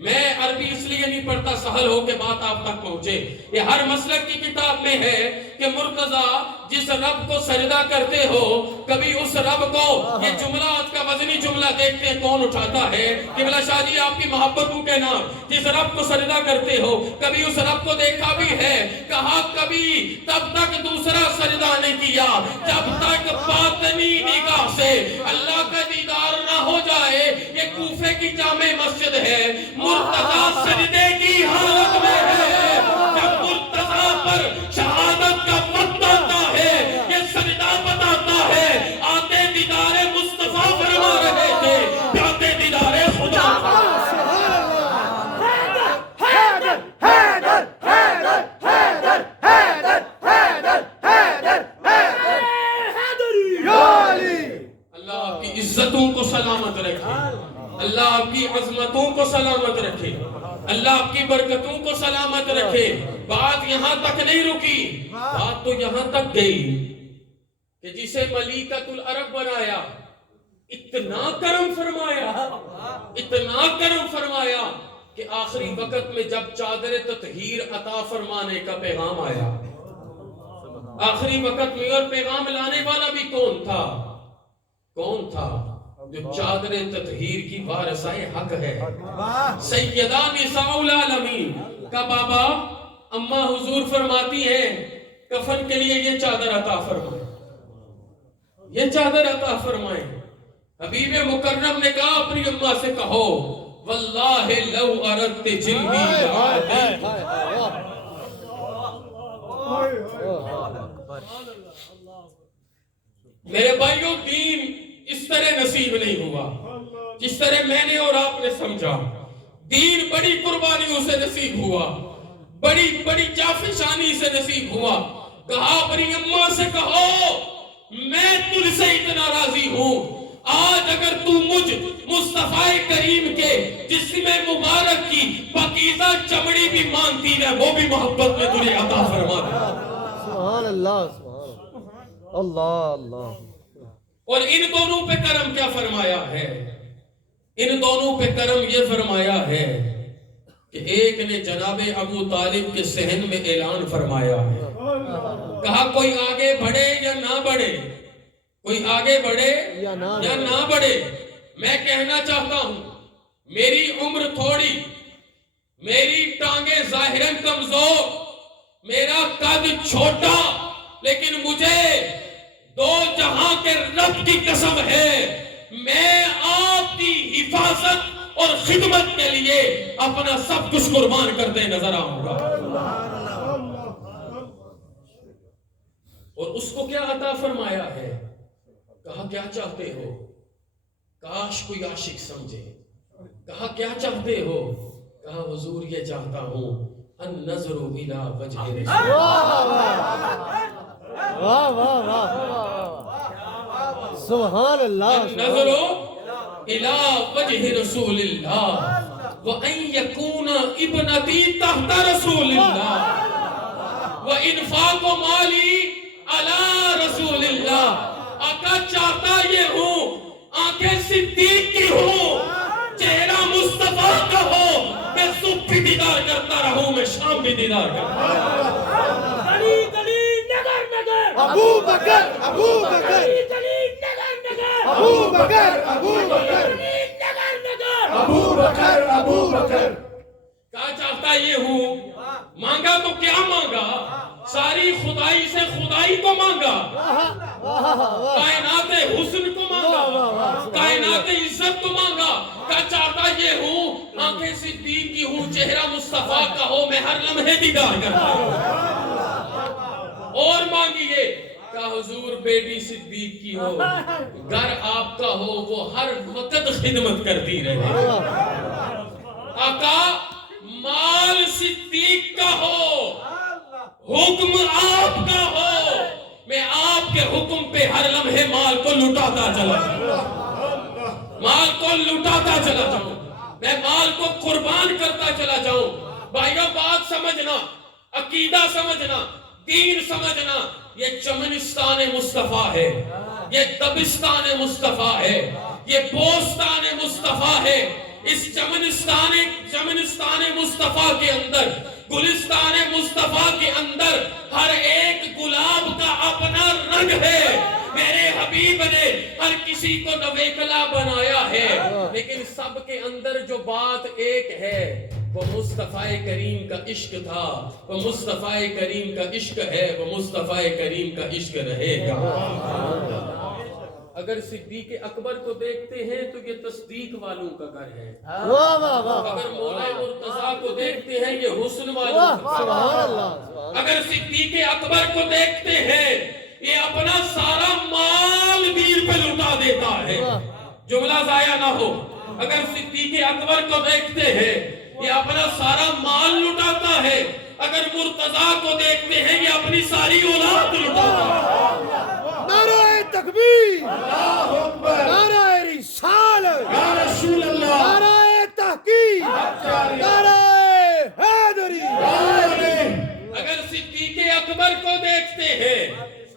میں عربی اس لیے نہیں پڑھتا سہل ہو کہ بات آپ تک پہنچے، یہ ہر مسلک کی کتاب میں ہے کہ مرتضیٰ جس رب کو سجدہ کرتے ہو، کبھی اس رب کو، یہ جملہ آج کا وزنی جملہ دیکھتے ہیں کون اٹھاتا ہے، قبلہ شاہ جی آپ کی محبتوں کے نام، جس رب کو سجدہ کرتے ہو، کبھی اس رب کو دیکھا بھی ہے، کہا کبھی تب تک دوسرا سجدہ نہیں کیا جب تک باطنی نگاہ سے اللہ کا دیدار نہ ہو جائے۔ یہ کوفے کی جامع مسجد ہے، مرتضیٰ سجدے کی حالت میں ہے، جب مرتضیٰ پر شہادت کا وقت آتا ہے، یہ سجدہ بتاتا ہے، آتے دیدار مصطفیٰ فرما رہے تھے، جاتے دیدار خدا۔ حیدر، حیدر، حیدر، حیدر، حیدر، حیدر، حیدر، حیدر، حیدری، یا علی۔ اللہ آپ کی عزتوں کو سلامت رکھے، اللہ آپ کی عظمتوں کو سلامت رکھے، اللہ آپ کی برکتوں کو سلامت رکھے۔ بات یہاں تک نہیں رکی، بات تو یہاں تک گئی کہ جسے ملیکۃ العرب بنایا، اتنا کرم فرمایا، اتنا کرم فرمایا کہ آخری وقت میں جب چادر تطہیر عطا فرمانے کا پیغام آیا، آخری وقت میں، اور پیغام لانے والا بھی کون تھا؟ کون تھا؟ جو چادر تطہیر کی وارثہ حق ہے، سیدہ نساء العالمین کا بابا اماں حضور فرماتی ہیں کفن کے لیے یہ چادر عطا فرمائے، یہ چادر عطا فرمائے۔ حبیب مکرم نے کہا اپنی اماں سے کہو، واللہ لو اردت جلدی لعادی۔ میرے بھائیوں، دین اس طرح نصیب نہیں ہوا جس طرح میں نے اور آپ نے سمجھا، دین بڑی قربانیوں سے نصیب ہوا، بڑی بڑی جافشانی سے نصیب ہوا۔ کہا اپنی اماں سے کہو میں تجھ سے اتنا راضی ہوں، آج اگر تو مجھ مصطفیٰ کریم کے جسم مبارک کی پاکیزہ چمڑی بھی مانتی ہے، وہ بھی محبت میں تجھے عطا فرما دے۔ سبحان اللہ، سبحان اللہ، اللہ۔ اور ان دونوں پہ کرم کیا فرمایا ہے؟ ان دونوں پہ کرم یہ فرمایا ہے کہ ایک نے جناب ابو طالب کے صحن میں اعلان فرمایا ہے، کہا کوئی آگے بڑھے یا نہ بڑھے، کوئی آگے بڑھے یا نہ بڑھے، میں کہنا چاہتا ہوں میری عمر تھوڑی، میری ٹانگیں ظاہراً کمزور، میرا قد چھوٹا، لیکن مجھے دو جہاں کے رب کی قسم ہے میں آپ کی حفاظت اور خدمت کے لیے اپنا سب کچھ قربان کرتے نظر آؤں گا۔ اور اس کو کیا عطا فرمایا ہے؟ کہا کیا چاہتے ہو؟ کاش کوئی عاشق سمجھے۔ کہا کیا چاہتے ہو؟ کہا حضور یہ چاہتا ہوں النظر الی وجہ رسول۔ واہ واہ واہ، سبحان اللہ، النظر الی وجہ رسول اللہ وان یکون ابنتی تحت رسول اللہ وانفاق مالی علی رسول اللہ۔ آقا چاہتا یہ ہوں آنکھیں صدیق کی ہوں، چہرہ مصطفیٰ کا ہو، میں صبح بھی دیدار کرتا رہوں، میں شام بھی دیدار کرتا رہوں۔ گلی گلی نگر نگر ابو بکر، ابو بکر، گلی گلی نگر نگر ابو بکر، ابو بکر، گلی نگر نگر ابو بکر، ابو بکر۔ کہا چاہتا یہ ہوں، مانگا تو کیا مانگا، ساری خدائی سے خدائی کو مانگا، کائنات حسن کو مانگا، کائنات عزت کو مانگا۔ کیا چاہتا یہ ہوں آنکھیں صدیق کی ہوں، چہرہ مصطفیٰ کا ہو، میں ہر لمحے دیدار کرتا ہوں۔ اور مانگیے کہ حضور بیٹی صدیق کی ہو، گھر آپ کا ہو، وہ ہر وقت خدمت کرتی رہے۔ آقا مال صدیق کا ہو، حکم آپ کا ہو، میں آپ کے حکم پہ ہر لمحے مال کو لٹاتا چلا جاؤں، مال کو لٹاتا چلا جاؤں، میں مال کو قربان کرتا چلا جاؤں۔ بھائیو بات سمجھنا، عقیدہ سمجھنا، دین سمجھنا، یہ چمنستان مصطفیٰ ہے، یہ دبستان مصطفیٰ ہے، یہ بوستان مصطفیٰ ہے۔ اس چمنستان مصطفیٰ کے اندر، گلستان مصطفیٰ کے اندر ہر ایک گلاب کا اپنا رنگ ہے۔ میرے حبیب نے ہر کسی کو نویکلا بنایا ہے، لیکن سب کے اندر جو بات ایک ہے وہ مصطفیٰ کریم کا عشق تھا، وہ مصطفیٰ کریم کا عشق ہے، وہ مصطفیٰ کریم کا عشق رہے گا۔ اگر صدیق اکبر کو دیکھتے ہیں تو یہ تصدیق والوں کا گھر ہے، اگر مولا مرتضیٰ کو دیکھتے ہیں یہ حسن والوں کا گھر ہے، اگر صدیق اکبر کو دیکھتے ہیں یہ اپنا سارا مال دین پہ لٹا دیتا ہے، جملہ ضائع نہ ہو، اگر صدیق اکبر کو دیکھتے ہیں یہ اپنا سارا مال لٹاتا ہے، اگر مرتضیٰ کو دیکھتے ہیں یہ اپنی ساری اولاد لٹاتا ہے۔ نعرہ تکبیر، نعرہ رسالت، یا رسول اللہ، نعرہ تحقیق، نعرہ حیدری۔ اگر صدیق اکبر کو دیکھتے ہیں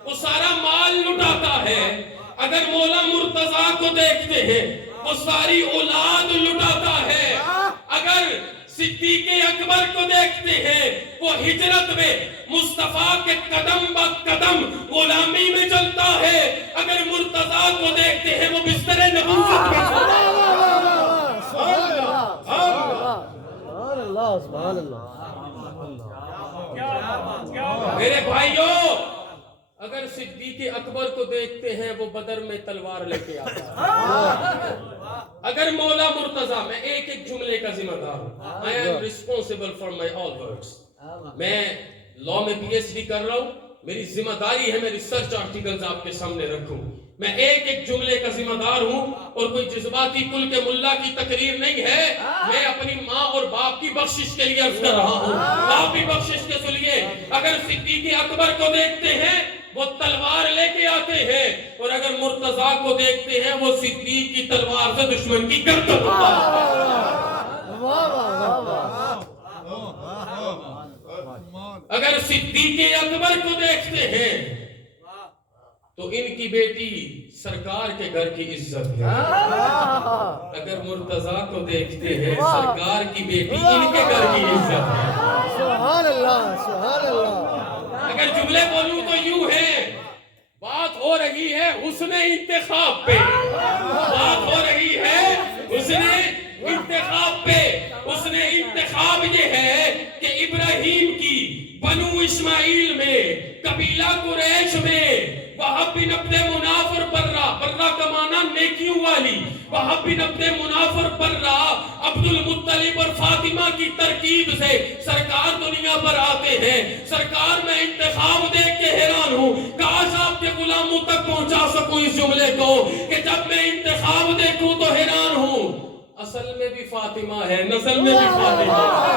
وہ سارا مال لٹاتا ہے، اگر مولا مرتضیٰ کو دیکھتے ہیں وہ ساری اولاد لٹاتا ہے، اگر صدیق اکبر کو دیکھتے ہیں وہ ہجرت میں مصطفیٰ کے قدم با قدم غلامی میں چلتا ہے، اگر مرتضیٰ کو دیکھتے ہیں وہ بستر نبوت میں چلتا ہے۔ سبحان اللہ۔ میرے بھائیوں، اگر صدیق اکبر کو دیکھتے ہیں وہ بدر میں تلوار لے کے آتا ہے، اگر مولا مرتضیٰ، میں ایک ایک جملے کا ذمہ دار ہوں، I am responsible for my all words، میں لاء میں پی ایچ ڈی کر رہا ہوں، میری ذمہ داری ہے میں ریسرچ آرٹیکلز آپ کے سامنے رکھوں، میں ایک ایک جملے کا ذمہ دار ہوں، اور کوئی جذباتی کل کے ملا کی تقریر نہیں ہے، میں اپنی ماں اور باپ کی بخشش کے لیے عرض کر رہا ہوں، آپ بھی بخشش کے سنیے۔ اگر صدیق اکبر کو دیکھتے ہیں وہ تلوار لے کے آتے ہیں، اور اگر مرتضیٰ کو دیکھتے ہیں وہ صدیق کی تلوار سے دشمن کی گردن اڑاتا ہے۔ اگر صدیق اکبر کو دیکھتے ہیں تو ان کی بیٹی سرکار کے گھر کی عزت ہے، اگر مرتضیٰ کو دیکھتے ہیں سرکار کی بیٹی ان کے گھر کی عزت ہے۔ سبحان اللہ، سبحان اللہ۔ اگر جملے بولوں تو یوں ہے، بات ہو رہی ہے حسن انتخاب پہ، بات ہو رہی ہے حسن انتخاب پہ۔ حسن انتخاب یہ ہے کہ ابراہیم کی بنو اسماعیل میں، قبیلہ قریش میں، وہب بن عبد منافر برہ، برہ کا معنی نیکیوں والی، وہب بن عبد منافر برہ، عبد المطلب اور فاطمہ کی ترکیب سے سرکار دنیا پر آتے ہیں۔ سرکار میں انتخاب دیکھ کے حیران ہوں، کاش آپ کے غلاموں تک پہنچا سکوں اس جملے کو، کہ جب میں انتخاب دیکھوں تو حیران ہوں، اصل میں بھی فاطمہ ہے، نسل میں بھی فاطمہ ہے۔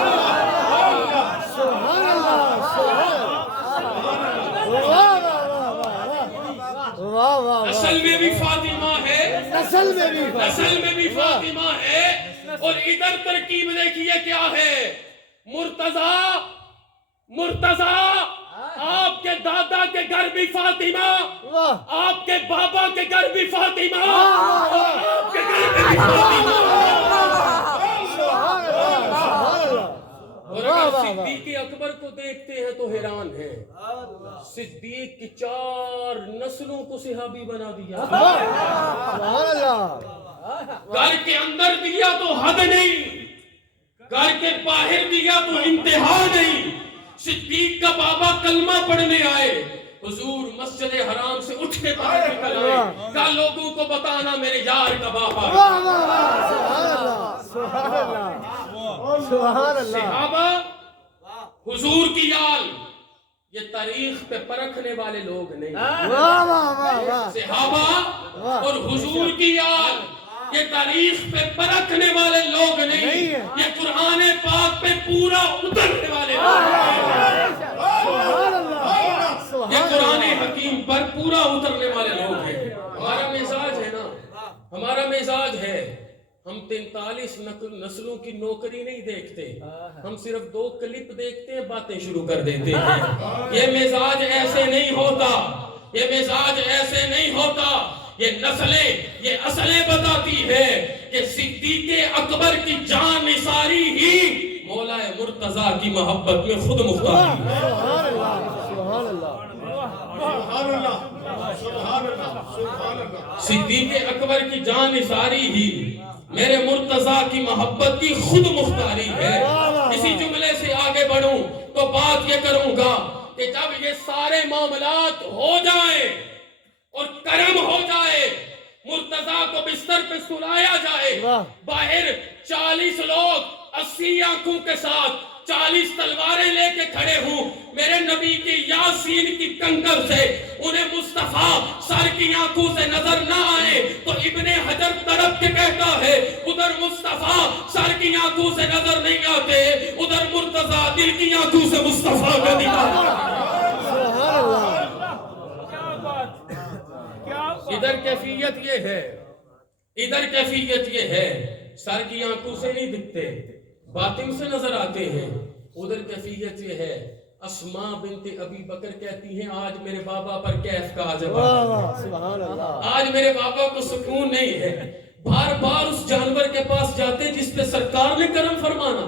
سبحان اللہ، اصل میں بھی فاطمہ ہے، نسل میں بھی، نسل میں بھی فاطمہ ہے، اور ادھر ترکیب دیکھیے کیا ہے، مرتضیٰ آپ کے دادا کے گھر بھی فاطمہ، آپ کے بابا کے گھر بھی فاطمہ، آپ کے گھر میں بھی فاطمہ۔ اور اگر صدیق اکبر کو دیکھتے ہیں تو حیران ہیں، صدیق کی 4 نسلوں کو صحابی بنا دیا، سبحان اللہ۔ گھر کے اندر دیا تو حد نہیں، گھر کے باہر دیا تو انتہا نہیں۔ صدیق کا بابا کلمہ پڑھنے آئے، حضور مسجد حرام سے اٹھ کے باہر نکل آئے، کہا لوگوں کو بتانا میرے یار کا بابا ہے۔ سبحان اللہ، سبحان اللہ، سبحان اللہ۔ صحابہ حضور کی آل، یہ تاریخ پہ پرکھنے والے لوگ نہیں، واہ واہ واہ واہ صحابہ اور حضور کی یاد یہ تاریخ پہ پرکھنے والے لوگ نہیں، یہ قرآن پاک پہ پورا اترنے والے لوگ ہیں، سبحان اللہ یہ قرآن حکیم پر پورا اترنے والے لوگ ہیں۔ ہمارا مزاج ہے نا، ہمارا مزاج ہے، ہم 43 نسلوں کی نوکری نہیں دیکھتے، ہم صرف 2 کلپ دیکھتے ہیں، باتیں شروع کر دیتے ہیں۔ یہ مزاج ایسے نہیں ہوتا، یہ مزاج ایسے نہیں ہوتا، یہ نسلیں، یہ اصلیں بتاتی ہے کہ صدیق اکبر کی جان نثاری ہی مولا مرتضیٰ کی محبت میں خود مختاری ہے۔ سبحان اللہ سبحان اللہ صدیق اکبر کی جان نثاری ہی میرے مرتضیٰ کی محبت کی خود مختاری ہے۔ اسی جملے سے آگے بڑھوں تو بات یہ کروں گا کہ جب یہ سارے معاملات ہو جائیں اور کرم ہو جائے، مرتضیٰ کو بستر پہ سلایا جائے، باہر 40 لوگ 80 آنکھوں کے ساتھ 40 تلواریں لے کے کھڑے ہوں، میرے نبی کی یاسین کی کنکر سے انہیں مصطفیٰ سر کی آنکھوں سے نظر نہ آئے تو ابن حجر تڑپ کے کہتا ہے ادھر مصطفیٰ سر کی آنکھوں سے نظر نہیں آتے، ادھر مرتضیٰ دل کی آنکھوں سے مصطفیٰ کا دیدار سبحان اللہ ادھر کیفیت یہ ہے، ادھر کیفیت یہ ہے، سر کی آنکھوں سے نہیں دکھتے، باطن سے نظر آتے ہیں، ادھر کیفیت یہ ہے۔ اسماء بنت ابی بکر کہتی ہیں آج میرے بابا پر کیف کا عجب واہ واہ سبحان اللہ آج میرے بابا کو سکون نہیں ہے، بار بار اس جانور کے پاس جاتے جس پہ سرکار نے کرم فرمانا،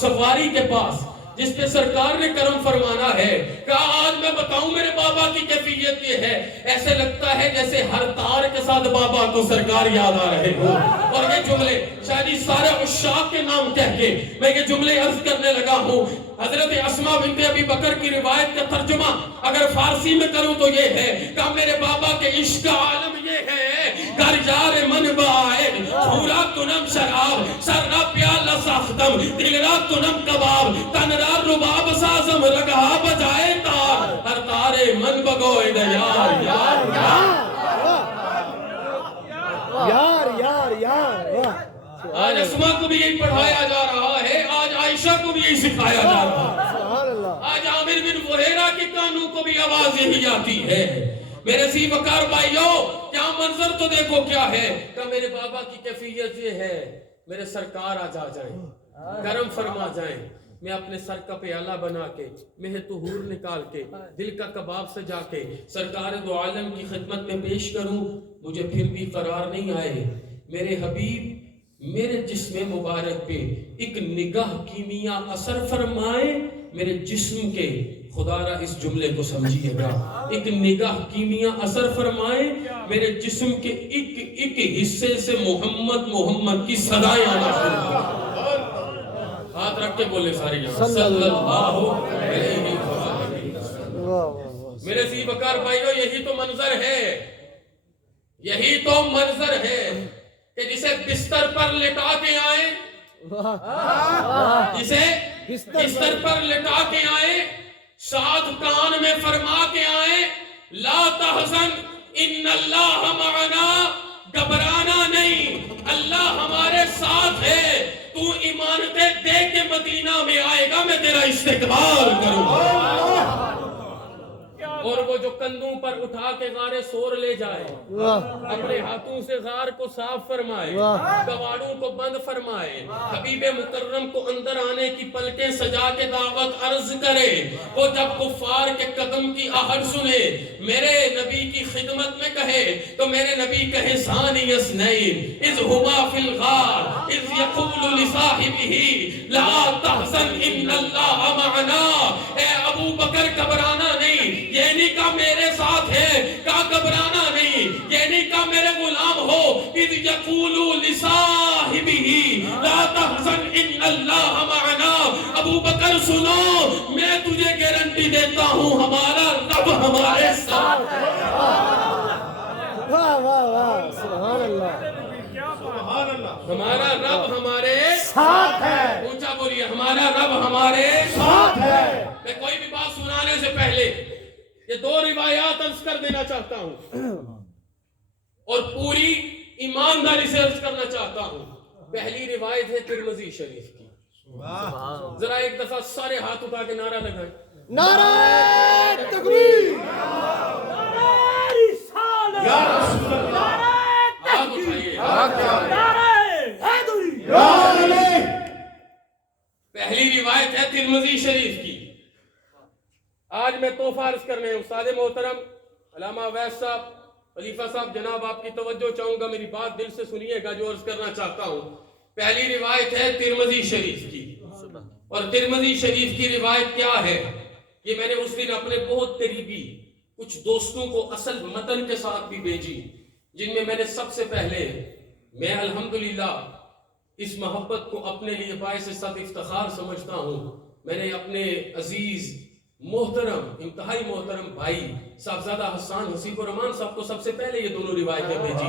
سواری کے پاس جس پہ سرکار نے کرم فرمانا ہے، کہا آج میں بتاؤں میرے بابا کی کیفیت یہ ہے، ایسے لگتا ہے جیسے ہر تار کے ساتھ بابا کو سرکار یاد آ رہے ہو۔ اور یہ جملے شاید ہی سارے عشاق کے نام کہہ کے میں یہ جملے عرض کرنے لگا ہوں۔ حضرت اسماء بنت ابی بکر کی روایت کا ترجمہ اگر فارسی میں کروں تو یہ ہے کہ میرے بابا کے عشق کا عالم یہ ہے، گر یار من بائد پورا کنم شراب سر را پیالہ ساختم دل را کنم کباب تن را رباب سازم رگا بجائے تار ہر تارے من بگوئے یار یار یار یار یار واہ آج اسماء کو بھی یہی پڑھایا جا رہا ہے، آج عائشہ کو بھی یہی سکھایا جا رہا ہے، سبحان اللہ آج عامر بن فہیرہ کی کانوں کو بھی آواز یہی آتی ہے۔ میرے سی وقار بھائیو کیا منظر تو دیکھو کیا ہے کہ میرے بابا کی کیفیت یہ ہے، میرے سرکار آ جائیں، کرم فرما جائیں، میں اپنے سر کا پیالہ بنا کے مہ طہور نکال کے دل کا کباب سجا کے سرکار دو عالم کی خدمت میں پیش کروں، مجھے پھر بھی قرار نہیں آئے، میرے حبیب میرے جسم مبارک پہ ایک نگاہ کیمیا اثر فرمائے، میرے جسم کے خدا را اس جملے کو سمجھیے گا، ایک نگاہ کیمیا اثر فرمائے میرے جسم کے ایک حصے سے محمد محمد کی صدائیں آنا شروع ہوں۔ ہاتھ رکھ کے بولے ساری جان صلی اللہ علیہ وسلم۔ میرے سی بکار بھائیو یہی تو منظر ہے، یہی تو منظر ہے کہ جسے بستر پر لٹا کے آئے، جسے بستر پر لٹا کے آئے، ساتھ کان میں فرما کے آئے لا تحزن ان اللہ معنا، گھبرانا نہیں اللہ ہمارے ساتھ ہے، تو ایمانتیں دے کے مدینہ میں آئے گا میں تیرا استقبال کروں گا۔ اور وہ جو کندھوں پر اٹھا کے غار سور لے جائے، اپنے ہاتھوں سے غار کو صاف فرمائے، کواڑوں کو بند فرمائے، حبیب مکرم کو اندر آنے کی پلکیں سجا کے دعوت عرض کرے، وہ جب کفار کے قدم کی آہٹ سنے میرے نبی کی خدمت میں کہے تو میرے نبی کہے ثانی اثنین اذ ہما فی الغار اذ یقول لصاحبہ لا تحزن ان اللہ معنا، اے ابو بکر گھبرانا نہیں، یہ نہیں کہا میرے ساتھ ہے، کہا گھبرانا نہیں، یہ نہیں کہا میرے غلام ہو، اذ یقول لصاحبہ لا تحزن ان اللہ معنا، ابو بکر سنو میں تجھے گارنٹی دیتا ہوں ہمارا رب ہمارے ساتھ ہے۔ واہ واہ واہ سبحان اللہ ہمارا رب ہمارے ساتھ ہے، اونچا بولیے ہمارا رب ہمارے ساتھ ہے۔ میں کوئی بھی بات سنا جانے سے پہلے یہ 2 روایات عرض کر دینا چاہتا ہوں اور پوری ایمانداری سے عرض کرنا چاہتا ہوں. پہلی روایت ہے ترمذی شریف کی. ذرا ایک دفعہ سارے ہاتھ اٹھا کے نعرہ لگائیں. نعرہ تکبیر. یا رسول اللہ. ہاتھ اٹھائیے. پہلی روایت ہے ترمذی شریف کی. آج میں تحفہ عرض کرنے ہیں استاد محترم علامہ اویس صاحب, خلیفہ صاحب, جناب آپ کی توجہ چاہوں گا, میری بات دل سے سنیے گا جو عرض کرنا چاہتا ہوں. پہلی روایت ہے ترمذی شریف کی, اور ترمذی شریف کی روایت کیا ہے یہ میں نے اس دن اپنے بہت قریبی کچھ دوستوں کو اصل متن کے ساتھ بھی بھیجی, جن میں نے سب سے پہلے میں الحمدللہ اس محبت کو اپنے لیے باعث صد افتخار سمجھتا ہوں. میں نے اپنے عزیز محترم انتہائی محترم بھائی صاحبزادہ حسان حسیب الرحمان صاحب کو سب سے پہلے یہ دونوں روایتیں بھیجی.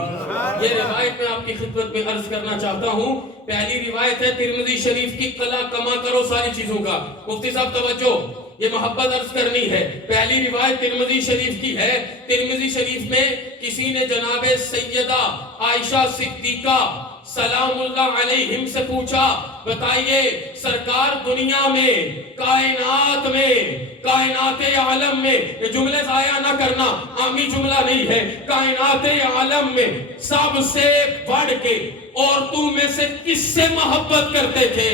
یہ روایت میں آپ کی خدمت میں عرض کرنا چاہتا ہوں. پہلی روایت ہے ترمذی شریف کی, قلع کما کرو ساری چیزوں کا. مفتی صاحب توجہ, یہ محبت عرض کرنی ہے. پہلی روایت ترمذی شریف کی ہے. ترمذی شریف میں کسی نے جناب سیدہ عائشہ صدیقہ سلام اللہ علیہم سے پوچھا, بتائیے سرکار دنیا میں, کائنات میں, کائنات عالم میں, یہ جملے ضائع نہ کرنا, عامی جملہ نہیں ہے, کائنات عالم میں سب سے بڑھ کے عورتوں میں سے کس سے محبت کرتے تھے؟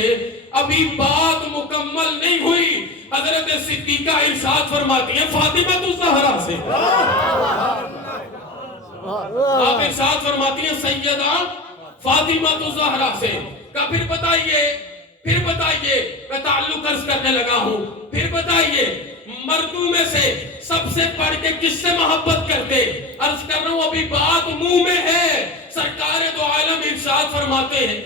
ابھی بات مکمل نہیں ہوئی, حضرت صدیقہ ارشاد فرماتی ہیں فاطمہ الزہرا سے. آپ ارشاد فرماتی ہیں سیدہ فاطمہ الزہرا سے. کا پھر بتائیے میں تعلق عرض کرنے لگا ہوں. پھر بتائیے مردوں میں سے سب سے بڑھ کے کس سے محبت کرتے؟ عرض کر رہا ہوں ابھی بات منہ میں ہے. سرکار دو عالم ارشاد فرماتے ہیں,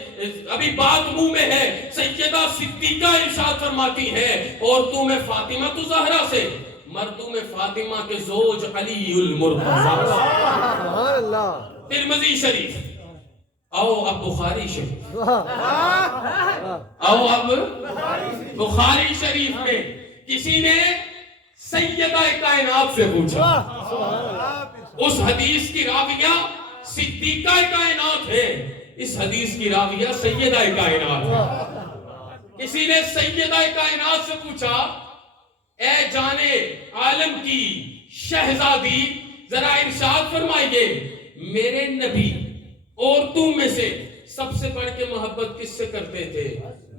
ابھی بات منہ میں ہے. سیدہ صدیقہ ارشاد فرماتی ہے عورتوں میں فاطمہ الزہرا سے, مردوں میں فاطمہ کے زوج علی المرتضی. سبحان اللہ. ترمذی شریف. آؤ اب بخاری شریف. آؤ اب بخاری شریف میں کسی نے سیدہ کائنات سے پوچھا. اس حدیث کی راویہ صدیقہ کائنات ہے, اس حدیث کی راویہ سیدہ کائنات ہے. کسی نے سیدہ کائنات سے پوچھا, اے جانے عالم کی شہزادی ذرا ارشاد فرمائیے میرے نبی عورتوں میں سے سب سے بڑھ کے محبت کس سے کرتے تھے؟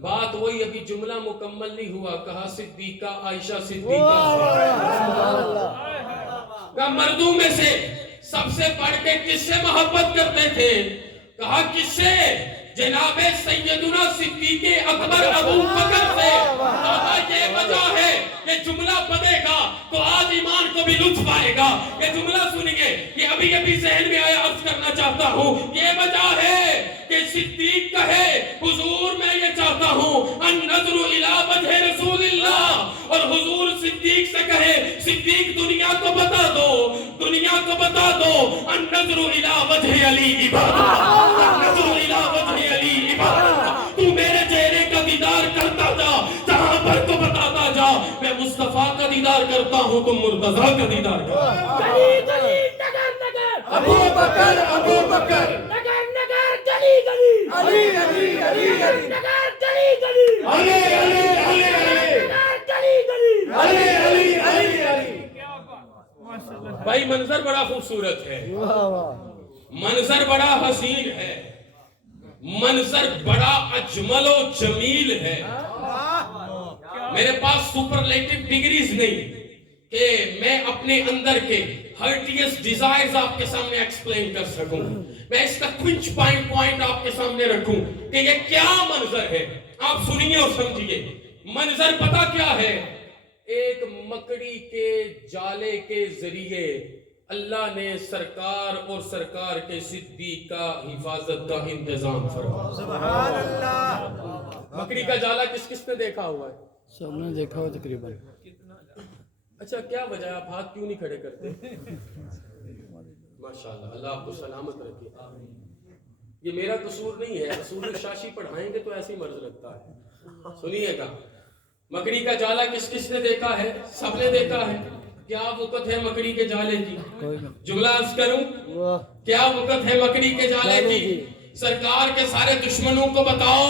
بات وہی, ابھی جملہ مکمل نہیں ہوا, کہا صدیقہ عائشہ صدیقہ. کہا مردوں میں سے سب سے بڑھ کے کس سے محبت کرتے تھے؟ کہا کس سے؟ جناب سیدنا صدیق اکبر ابو بکر سے. کہا یہ وجہ ہے, یہ جملہ پڑھے گا تو آج ایمان کو بھی لطف آئے گا. یہ جملہ سنیے, یہ ابھی ذہن میں آیا, عرض کرنا چاہتا ہوں. یہ وجہ ہے کہ صدیق کہے حضور میں یہ چاہتا ہوں النظر الی وجہ رسول اللہ, اور حضور صدیق سے کہے صدیق دنیا کو بتا دو النظر الی وجہ علی عبادت, النظر الی وجہ علی عبادت. تو میرے چہرے کا دیدار کرتا جا, جہاں پر تو بتاتا جا میں مصطفیٰ کا دیدار کرتا ہوں, تم مرتضیٰ کا دیدار کرتا. گلی گلی نگر نگر ابو بکر ابو بکر. نگر نگر گلی گلی علی علی علی علی. نگر گلی گلی علی علی علی علی. نگر گلی گلی علی علی علی علی. بھائی منظر بڑا خوبصورت ہے, واہ واہ. منظر بڑا حسین ہے, منظر بڑا اجمل و جمیل ہے. میرے پاس سپرلیٹو ڈگریز نہیں کہ میں اپنے اندر کے ہرٹیس ڈیزائرز آپ کے سامنے ایکسپلین کر سکوں. میں اس کا کچھ پوائنٹ آپ کے سامنے رکھوں کہ یہ کیا منظر ہے. آپ سنیے اور سمجھیے. منظر پتہ کیا ہے؟ ایک مکڑی کے جالے کے ذریعے اللہ نے سرکار اور سرکار کے صدیق کا حفاظت کا انتظام فرمایا. سبحان اللہ. مکڑی کا جالا کس نے دیکھا ہوا ہے؟ سب نے دیکھا ہو تقریباً. اچھا کیا وجہ ہے آپ ہاتھ کیوں نہیں کھڑے کرتے؟ ماشاءاللہ, اللہ آپ کو سلامت رکھے. یہ میرا قصور نہیں ہے, رسول الشاشی پڑھائیں گے تو ایسے ہی مرض لگتا ہے. سنیے گا, مکڑی کا جالا کس کس نے دیکھا ہے؟ سب نے دیکھا ہے. کیا وقت ہے مکڑی کے جالے کی؟ جملہ عرض کروں، کیا وقت ہے مکڑی کے جالے کی؟ سرکار کے سارے دشمنوں کو بتاؤ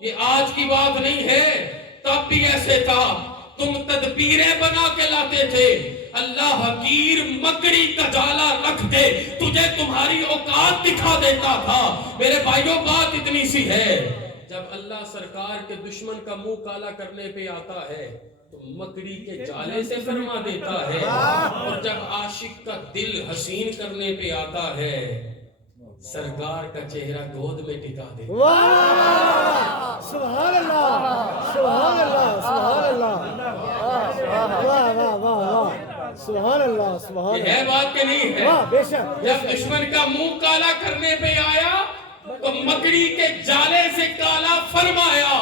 یہ آج کی بات نہیں ہے، تب بھی ایسے تھا. تم تدبیریں بنا کے لاتے تھے، اللہ حقیر مکڑی کا جالا رکھ دے تجھے تمہاری اوقات دکھا دیتا تھا. میرے بھائیوں بات اتنی سی ہے، جب اللہ سرکار کے دشمن کا منہ کالا کرنے پہ آتا ہے تو مکڑی کے جالے سے فرما دیتا ہے، اور جب عاشق کا دل حسین کرنے پہ آتا ہے سرکار کا چہرہ گود میں ٹکا دیتا ہے. سبحان اللہ، سبحان اللہ، سبحان اللہ، واہ واہ واہ واہ، سبحان اللہ، سبحان یہ ہے بات کہ نہیں ہے؟ اللہ، بے شک. جب دشمن کا منہ کالا کرنے پہ آیا تو مکڑی کے جالے سے کالا فرمایا،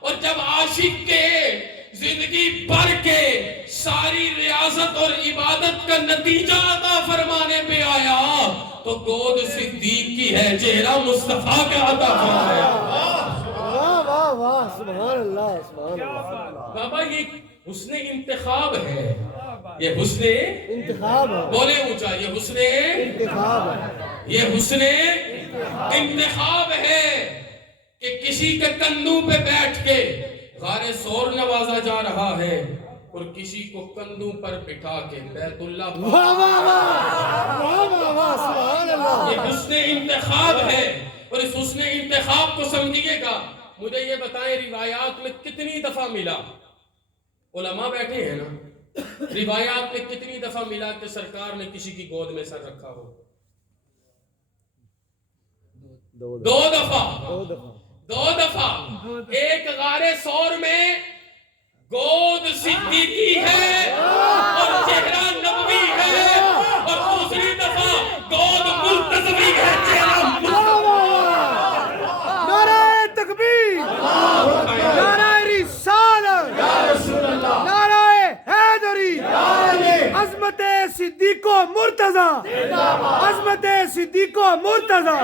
اور جب عاشق کے زندگی بھر کے ساری ریاضت اور عبادت کا نتیجہ عطا فرمانے پہ آیا تو گود صدیق کی ہے، چہرہ مصطفیٰ کا عطا فرمایا. واہ واہ واہ، سبحان اللہ، سبحان اللہ. بابا یہ حسن انتخاب ہے، یہ حسن انتخاب ہے، بولے اونچا، یہ حسن انتخاب ہے، یہ حسن انتخاب ہے کہ کسی کے کندھوں پہ بیٹھ کے غار سور نوازا جا رہا ہے اور کسی کو کندھوں پر بٹھا کے بیت اللہ واہ واہ واہ، واہ واہ واہ، سبحان اللہ. یہ حسن انتخاب ہے. اور اس حسن انتخاب کو سمجھیے گا. مجھے یہ بتائیں روایات میں کتنی دفعہ ملا، علماء بیٹھے ہیں نا، روایات میں کتنی دفعہ ملا کہ سرکار نے کسی کی گود میں سر رکھا ہو؟ دو دفعہ. ایک غار سور میں گود صدیقی ہے اور چہرہ نبوی ہے، اور دوسری دفعہ گود ملتزمی ہے، چہرہ نعرہ تکبیر، نعرہ رسالت، نعرہ حیدری، عظمت صدیق و مرتضی، عظمت صدیق و مرتضی.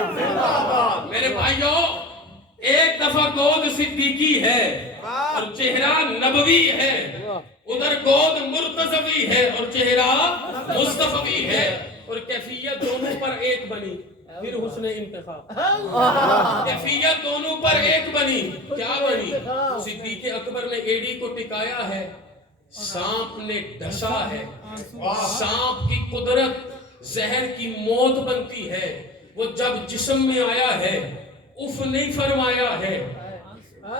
میرے بھائیوں ایک دفعہ گود صدیقی ہے اور چہرہ نبوی ہے، ادھر گود مرتضوی ہے اور چہرہ مصطفی ہے، اور کیفیت دونوں پر ایک بنی. پھر حسن انتخاب، کیفیت دونوں پر ایک بنی. کیا بنی؟ صدیق اکبر نے ایڑی کو ٹکایا ہے، سانپ نے ڈسا ہے. سانپ کی قدرت زہر کی موت بنتی ہے، وہ جب جسم میں آیا ہے اف نہیں فرمایا ہے،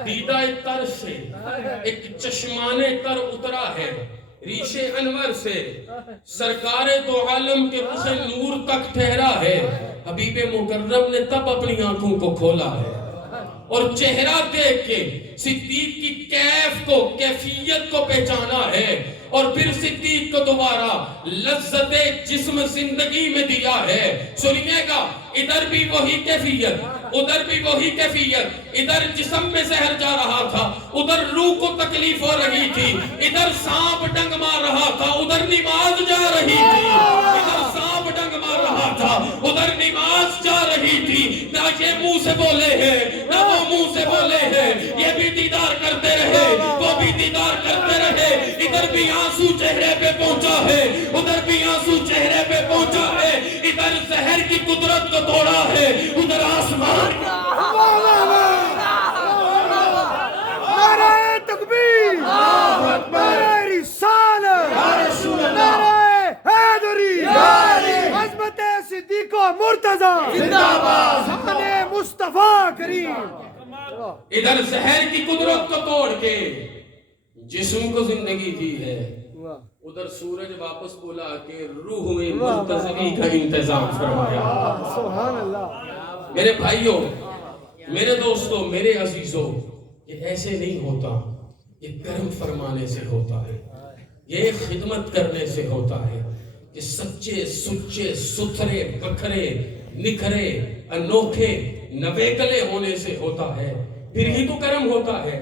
دیدہ تر سے ایک چشمان تر اترا ہے، ریش انور سے سرکار دو عالم کے رخ نور تک ٹھہرا ہے. حبیب مکرم نے تب اپنی آنکھوں کو کھولا ہے اور چہرہ دیکھ کے صدیق کی کیف کو، کیفیت کو پہچانا ہے، اور پھر صدیق کو دوبارہ لذت جسم زندگی میں دیا ہے. سنیے گا، ادھر بھی وہی کیفیت، ادھر بھی وہی کیفیت. ادھر جسم میں زہر جا رہا تھا، ادھر روح کو تکلیف ہو رہی تھی. ادھر سانپ ڈنگ مار رہا تھا، ادھر نماز جا رہی تھی. ادھر سانپ ڈنگ مار رہا تھا، ادھر نماز جا رہی تھی. نہ یہ منہ سے بولے ہیں نہ وہ منہ سے بولے ہیں، یہ بھی دیدار کرتے رہے وہ بھی دیدار کرتے رہے. ادھر بھی آنسو چہرے پہ پہنچا ہے، ادھر بھی آنسو چہرے پہ پہنچا ہے. ادھر زہر کی قدرت کو توڑا ہے، ادھر آسمان. نعرہ تکبیر، نعرہ رسالت، نعرہ حیدری، عظمت صدیق و مرتضی، شان مصطفیٰ کریم. ادھر زہر کی قدرت کو توڑ کے جسم کو زندگی دی ہے، ادھر سورج واپس بلا کے روح میں مرتضی کا انتظام فرمایا. سبحان اللہ. میرے بھائیوں، میرے دوستوں، میرے عزیزوں، یہ ایسے نہیں ہوتا، یہ کرم فرمانے سے ہوتا ہے، یہ خدمت کرنے سے ہوتا ہے، یہ سچے سچے ستھرے بکھرے نکھرے انوکھے نویکلے ہونے سے ہوتا ہے، پھر ہی تو کرم ہوتا ہے.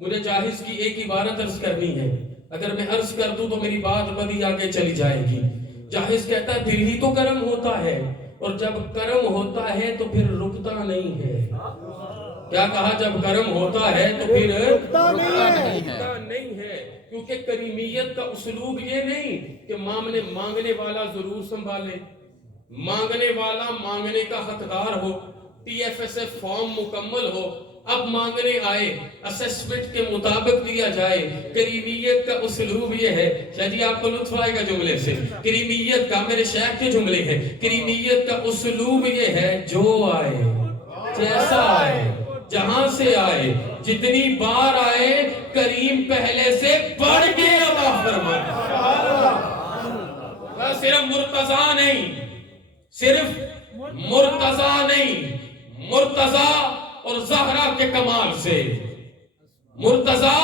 مجھے جاہز کی ایک عبارت عرض کرنی ہے، اگر میں عرض کر دوں تو میری بات بڑی آگے چلی جائے گی. جاہز کہتا ہے پھر ہی تو کرم ہوتا ہے، اور جب کرم ہوتا ہے تو پھر رکتا نہیں ہے. کیا کہا؟ جب کرم ہوتا ہے تو پھر رکتا نہیں ہے. کیونکہ کریمیت کا اسلوب یہ نہیں کہ مانگنے والا ضرور سنبھالے، مانگنے والا مانگنے کا حقدار ہو، T F S F form مکمل ہو، اب مانگنے آئے اسیسمنٹ کے مطابق دیا جائے. کریمیت کا اسلوب یہ ہے. شاہ جی آپ کو لطف آئے گا جملے سے. کریمیت کا، میرے شیخ کے جملے ہیں، کریمیت کا اسلوب یہ ہے جو آئے، جیسا آئے، جہاں سے آئے، جتنی بار آئے، کریم پہلے سے بڑھ کے عطا فرمائے. صرف مرتضی نہیں، صرف مرتضی نہیں، مرتضی اور زہرا کے کمال سے، مرتضی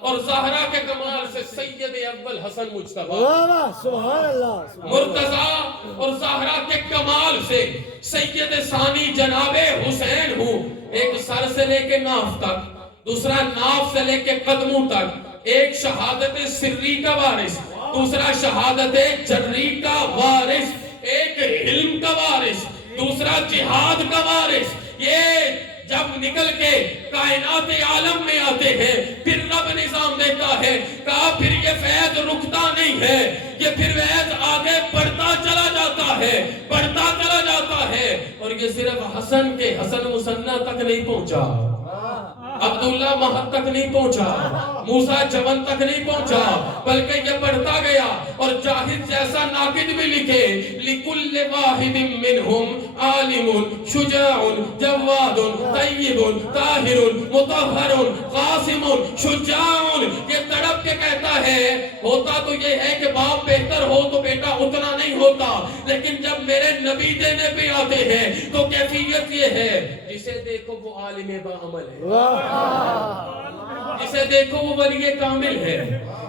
اور زہرا کے کمال سے سید اول حسن مجتبی، سبحان اللہ. مرتضی اور زہرا کے کمال سے سید ثانی جناب حسین ہوں. ایک سر سے لے کے ناف تک، دوسرا ناف سے لے کے قدموں تک، ایک شہادت سری کا وارث، دوسرا شہادت جری کا وارث، ایک علم کا وارث، دوسرا جہاد کا وارث. یہ جب نکل کے کائنات عالم میں آتے ہیں پھر رب نظام دیتا ہے. کہا پھر یہ فیض رکتا نہیں ہے، یہ پھر فیض آگے بڑھتا چلا جاتا ہے، بڑھتا چلا جاتا ہے. اور یہ صرف حسن کے حسن مسنہ تک نہیں پہنچا، عبداللہ مہد تک نہیں پہنچا، موسیٰ جون تک نہیں پہنچا، بلکہ یہ بڑھتا گیا. اور جاہد جیسا ناقد بھی لکھے لِكُلِّ وَاحِدٍ مِّنْهُمْ عَالِمٌ شُجَاعٌ جَوَّادٌ طَيِّبٌ طَاہِرٌ مُطَہَّرٌ قَاسِمٌ شُجَاعٌ. یہ تڑپ کے کہتا ہے ہوتا تو یہ ہے کہ باپ بہتر ہو تو بیٹا اتنا نہیں ہوتا، لیکن جب میرے نبی دینے پہ آتے ہیں تو کیفیت یہ ہے جسے دیکھو وہ عالم باعمل ہے، جسے دیکھو وہ ولی کامل ہے،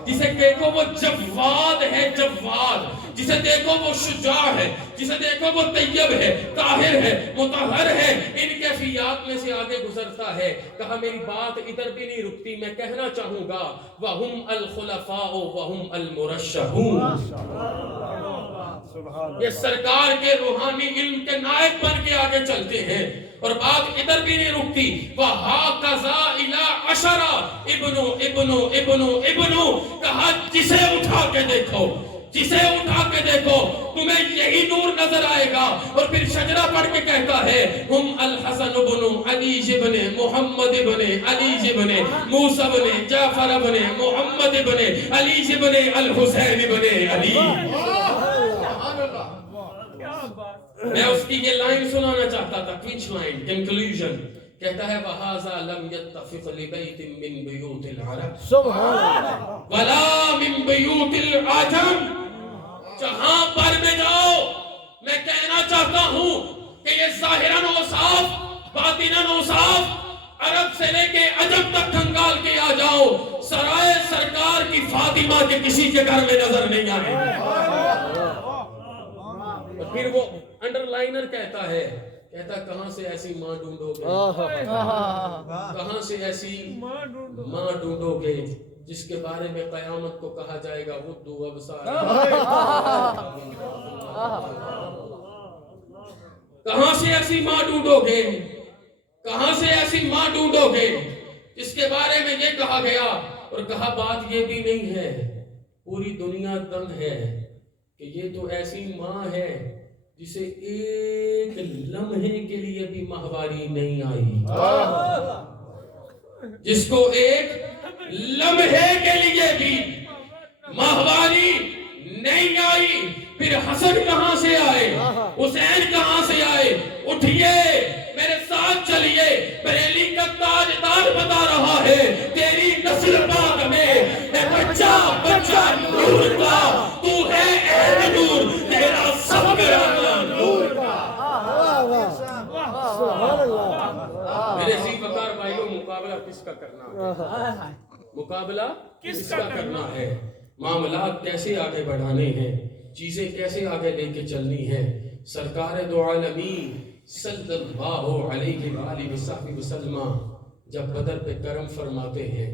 جسے دیکھو وہ جواد ہے، جواد، جسے دیکھو وہ شجاع ہے، جسے دیکھو وہ طیب ہے، طاہر ہے، مطہر ہے. ان کیفیات میں سے آگے گزرتا ہے. کہا میری بات ادھر بھی نہیں رکتی، میں کہنا چاہوں گا وَهُمْ الْخُلَفَاءُ وَهُمْ الْمُرَشَّحُونَ. یہ سرکار کے روحانی علم کے نائب بن کے آگے چلتے ہیں. اور بات ادھر بھی نہیں رکتی. وَهَاكَذَا إِلَىٰ عَشَرَ ابنو ابنو ابنو ابنو. کہا جسے اٹھا کے دیکھو، جسے اٹھا کے دیکھو تمہیں یہی نور نظر آئے گا. اور پھر شجرہ پڑھ کے کہتا ہے ہم الحسن بن علی بن محمد بن علی بن موسیٰ بن جعفر بن محمد بن علی بن الحسین بن علی. میں اس کی یہ لائن سنانا چاہتا تھا، کچھ لائن کنکلوژن. کہتا ہے وَهَذَا لَمْ يَتَّفِقْ لِبَيْتٍ مِّن بِيُوتِ الْعَرَبِ سبحان اللہ. وَلَا مِن بِيُوتِ الْعَجَمِ. جہاں پر میں جاؤ میں کہنا چاہتا ہوں کہ یہ ظاہراً اوصاف باطناً اوصاف عرب سے لے کے عجم تک کھنگال کے آ جاؤ، سرائے سرکار کی فاطمہ کے کسی کے گھر میں نظر نہیں آئے. اور پھر وہ انڈر لائنر کہتا ہے، کہتا کہاں سے ایسی ماں ڈھونڈو گے، کہاں سے ایسی ماں ڈھونڈو گے جس کے بارے میں قیامت کو کہا جائے گا غضوا ابصارکم. کہاں سے ایسی ماں ڈھونڈو گے، کہاں سے ایسی ماں ڈھونڈو گے جس کے بارے میں یہ کہا گیا. اور کہا بات یہ بھی نہیں ہے، پوری دنیا دنگ ہے کہ یہ تو ایسی ماں ہے جسے ایک لمحے کے لیے بھی ماہواری نہیں آئی، جس کو ایک لمحے کے لیے بھی ماہواری نہیں آئی. پھر حسن کہاں سے آئے، حسین کہاں سے آئے؟ اٹھئے میرے ساتھ چلیے، بریلی کا تاجدار بتا رہا ہے تیری نسل پاک میں ہے بچہ بچہ نور کا، تو ہے اہل نور، تیرا سب میرا نور کا. سبحان اللہ. میرے سی بکار بھائیوں، مقابلہ کس کا کرنا ہے؟ مقابلہ کس کا کرنا ہے؟ معاملات کیسے آگے بڑھانے ہیں، چیزیں کیسے آگے لے کے چلنی ہیں. سرکار دو عالمین صلی اللہ علیہ وآلہ وسلم جب بدر پہ کرم فرماتے ہیں،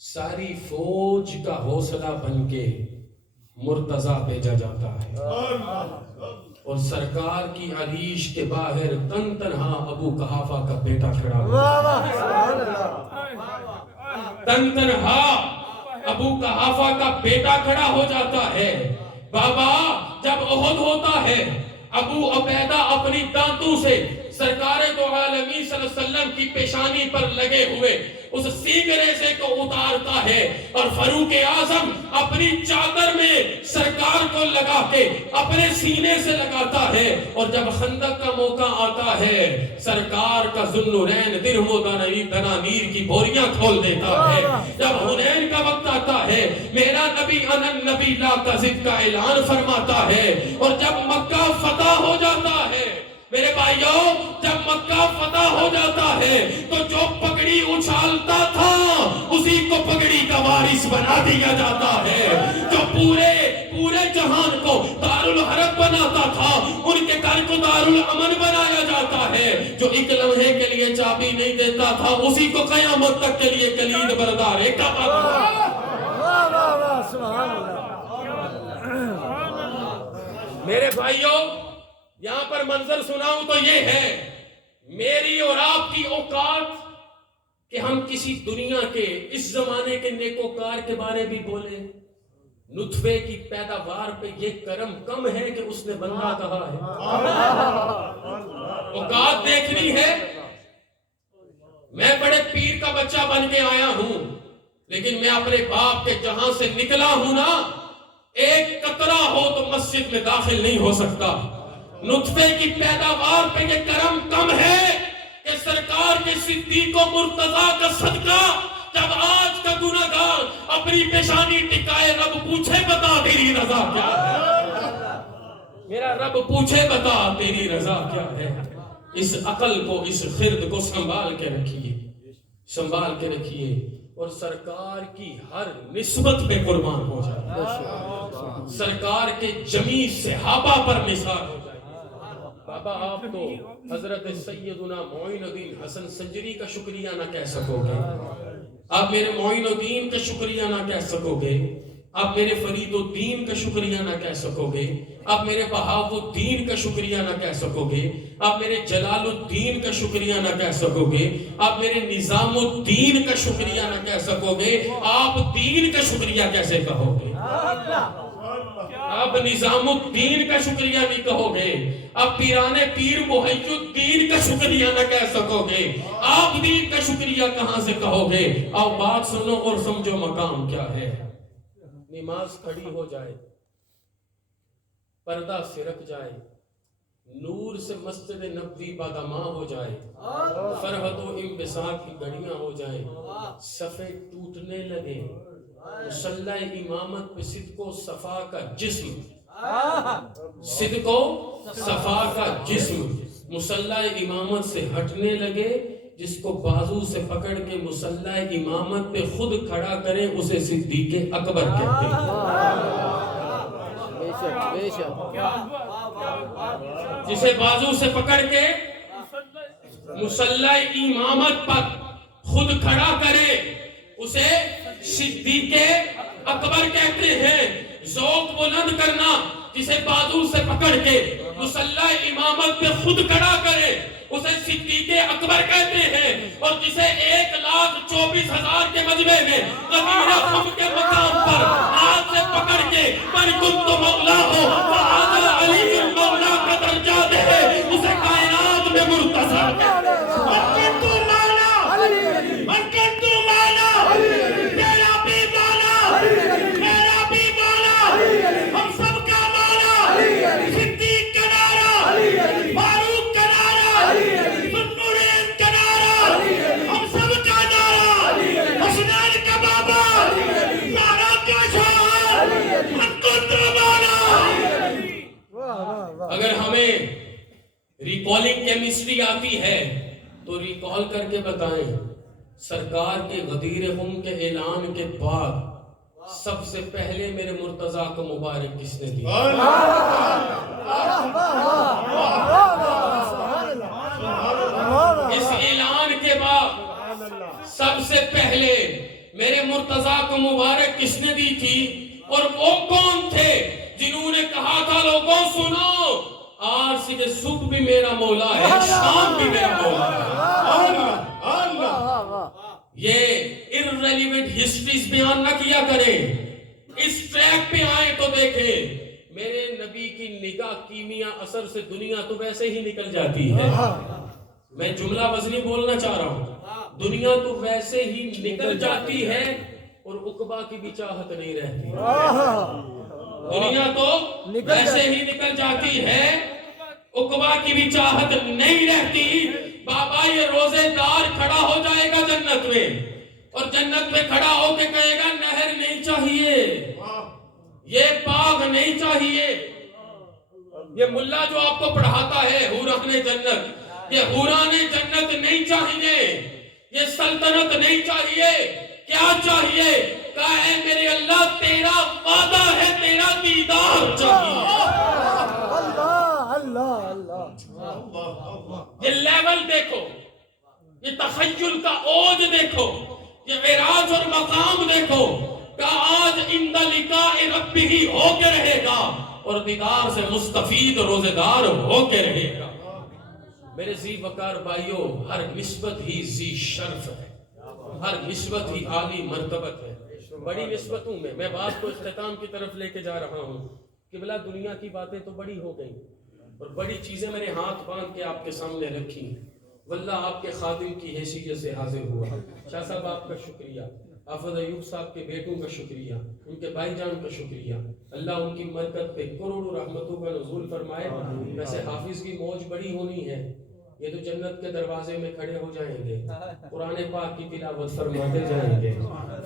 ساری فوج کا حوصلہ بن کے مرتضیٰ بھیجا جاتا ہے. اور سرکار کی عریش کے باہر تن تنہا ابو قحافہ کا بیٹا کھڑا ہوا، واہ واہ سبحان اللہ، تن تنہا ابو قحافہ کا بیٹا کھڑا ہو جاتا ہے۔ بابا جب احد ہوتا ہے، ابو عبیدہ اپنی دانتوں سے سرکار دو عالمین صلی اللہ علیہ وسلم کی پیشانی پر لگے ہوئے اس سینگ ریزے کو اتارتا ہے، اور فاروق اعظم اپنی چادر میں سرکار کو لگا کے اپنے سینے سے لگاتا ہے، اور جب خندق کا موقع آتا ہے سرکار کا ذوالنورین درہم و دنانیر کی بوریاں کھول دیتا ہے۔ جب حنین کا وقت آتا ہے میرا نبی انا النبی لا کذب کا اعلان فرماتا ہے، اور جب مکہ فتح ہو جاتا ہے میرے بھائیوں، جب مکہ فتح ہو جاتا ہے تو جو پگڑی اچھالتا تھا اسی کو پگڑی کا وارث بنا دیا جاتا ہے، جو پورے جہان کو دارالحرب بناتا تھا ان کے گھر کو دارالامن بنایا جاتا ہے، جو ایک لمحے کے لیے چابی نہیں دیتا تھا اسی کو قیامت تک کے لیے کلید بردار کا واہ واہ واہ سبحان اللہ۔ میرے بھائیوں یہاں پر منظر سناؤں تو یہ ہے میری اور آپ کی اوقات کہ ہم کسی دنیا کے اس زمانے کے نیکوکار کے بارے بھی بولیں، نطفے کی پیداوار پہ یہ کرم کم ہے کہ اس نے بندہ کہا ہے۔ اوقات دیکھنی ہے، میں بڑے پیر کا بچہ بن کے آیا ہوں لیکن میں اپنے باپ کے جہاں سے نکلا ہوں نا، ایک قطرہ ہو تو مسجد میں داخل نہیں ہو سکتا۔ نطفے کی پیداوار پہ یہ کرم کم ہے کہ سرکار کے صدیق و مرتضیٰ کا صدقہ جب آج کا گناہگار اپنی پیشانی ٹکائے رب پوچھے بتا تیری رضا کیا ہے، میرا رب پوچھے بتا تیری رضا کیا ہے۔ اس عقل کو اس خرد کو سنبھال کے رکھیے، سنبھال کے رکھیے، اور سرکار کی ہر نسبت پہ قربان ہو جائے، سرکار کے جمیع صحابہ پر نثار ہو جائے۔ بابا آپ تو حضرت سیدنا معین الدین حسن سنجری کا شکریہ نہ کہہ سکو گے، آپ میرے معین الدین کا شکریہ نہ کہہ سکو گے، آپ میرے فرید الدین کا شکریہ نہ کہہ سکو گے، آپ میرے بہاؤ الدین کا شکریہ نہ کہہ سکو گے، آپ میرے جلال الدین کا شکریہ نہ کہہ سکو گے، آپ میرے نظام الدین کا شکریہ نہ کہہ سکو گے، آپ دین کا شکریہ کیسے کہو گے؟ آپ نظام الدین کا شکریہ نہیں کہو گے، آپ پیران پیر محی الدین کا شکریہ نہ کہہ سکو گے، آپ دین کا شکریہ کہاں سے کہو گے؟ آپ بات سنو اور سمجھو مقام کیا ہے۔ نماز کھڑی ہو جائے، پردہ سرک جائے، نور سے مسجد نبوی باداماں ہو جائے، فرحت و انبساط کی گھڑیاں ہو جائیں، صفے ٹوٹنے لگے، مصلی امامت پہ صدق و صفا کا جسم، صدق و صفا کا جسم مصلی امامت سے ہٹنے لگے، جس کو بازو سے پکڑ کے مصلی امامت پہ خود کھڑا کریں اسے صدیق اکبر کہتے ہیں۔ جسے بازو سے پکڑ کے مصلی امامت پر خود کھڑا کرے اسے صدیق اکبر کہتے ہیں۔ ذوق بلند کرنا، جسے بازو سے پکڑ کے مصلی امامت پہ خود کھڑا کرے اسے صدیق اکبر کہتے ہیں، اور جسے 1,24,000 کے مجمع میں غدیر خم کے مقام پر ہاتھ سے پکڑ کے من کنت مولا ہو فہذا علی المولا کا درجہ دے اسے کائنات میں مرتضی کہتے ہیں۔ من کنت مولا، من کنت مولا، میرا بھی مولا، میرا بھی مولا، ہم سب کا مولا، صدیق کا نعرہ، فاروق کا نعرہ، ذوالنورین کا نعرہ، ہم سب کا نعرہ، حسنین کا بابا، نعرہ کا شاہ، من کنت مولا۔ اگر ہمیں ریکالنگ کیمسٹری آتی ہے تو ریکال کر کے بتائیں سرکار کے غدیر خم کے اعلان کے بعد سب سے پہلے میرے مرتضیٰ کو مبارک کس نے دی؟ اس اعلان کے بعد سب سے پہلے میرے مرتضیٰ کو مبارک کس نے دی تھی؟ اور وہ کون تھے جنہوں نے کہا تھا لوگوں سنو آج سے کہ صبح بھی میرا مولا ہے، شام بھی میرا مولا ہے۔ یہ irrelevant histories بیان نہ کیا کریں، اس ٹریک پہ آئیں تو دیکھیں میرے نبی کی نگاہ کیمیا اثر سے دنیا تو ویسے ہی نکل جاتی ہے۔ میں جملہ وزنی بولنا چاہ رہا ہوں، دنیا تو ویسے ہی نکل جاتی ہے اور عقبہ کی بھی چاہت نہیں رہتی۔ دنیا تو ویسے ہی نکل جاتی ہے، عقبہ کی بھی چاہت نہیں رہتی۔ بابا یہ روزے دار کھڑا ہو جائے گا جنت میں، اور جنت میں کھڑا ہو کے کہے گا نہر نہیں چاہیے، یہ باغ نہیں چاہیے، یہ ملا جو آپ کو پڑھاتا ہے حوران جنت، یہ حوران جنت نہیں چاہیے، یہ سلطنت نہیں چاہیے، کیا چاہیے؟ کہا ہے میرے اللہ تیرا وعدہ ہے، تیرا دیدار چاہیے۔ یہ لیول دیکھو، یہ تخیل کا اوج دیکھو، یہ معراج اور مقام دیکھو کہ آج عند لقاء ربہ ہو کے رہے گا اور دیدار سے مستفید روزے دار ہو کے رہے گا۔ میرے ذی وقار بھائیوں، ہر نسبت ہی ذی شرف ہے، ہر نسبت ہی عالی مرتبت ہے۔ بڑی نسبتوں میں بات کو اختتام کی طرف لے کے جا رہا ہوں۔ قبلہ دنیا کی باتیں تو بڑی ہو گئیں اور بڑی چیزیں میں نے ہاتھ باندھ کے آپ کے سامنے رکھی، واللہ آپ کے خادم کی حیثیت سے حاضر ہوا۔ شاہ صاحب آپ کا شکریہ، حافظ ایوب صاحب کے بیٹوں کا شکریہ، ان کے بھائی جان کا شکریہ، اللہ ان کی مرکت پہ کروڑوں رحمتوں کا نزول فرمائے۔ ویسے حافظ کی موج بڑی ہونی ہے، یہ تو جنت کے دروازے میں کھڑے ہو جائیں گے، قرآن پاک کی تلاوت فرماتے جائیں گے،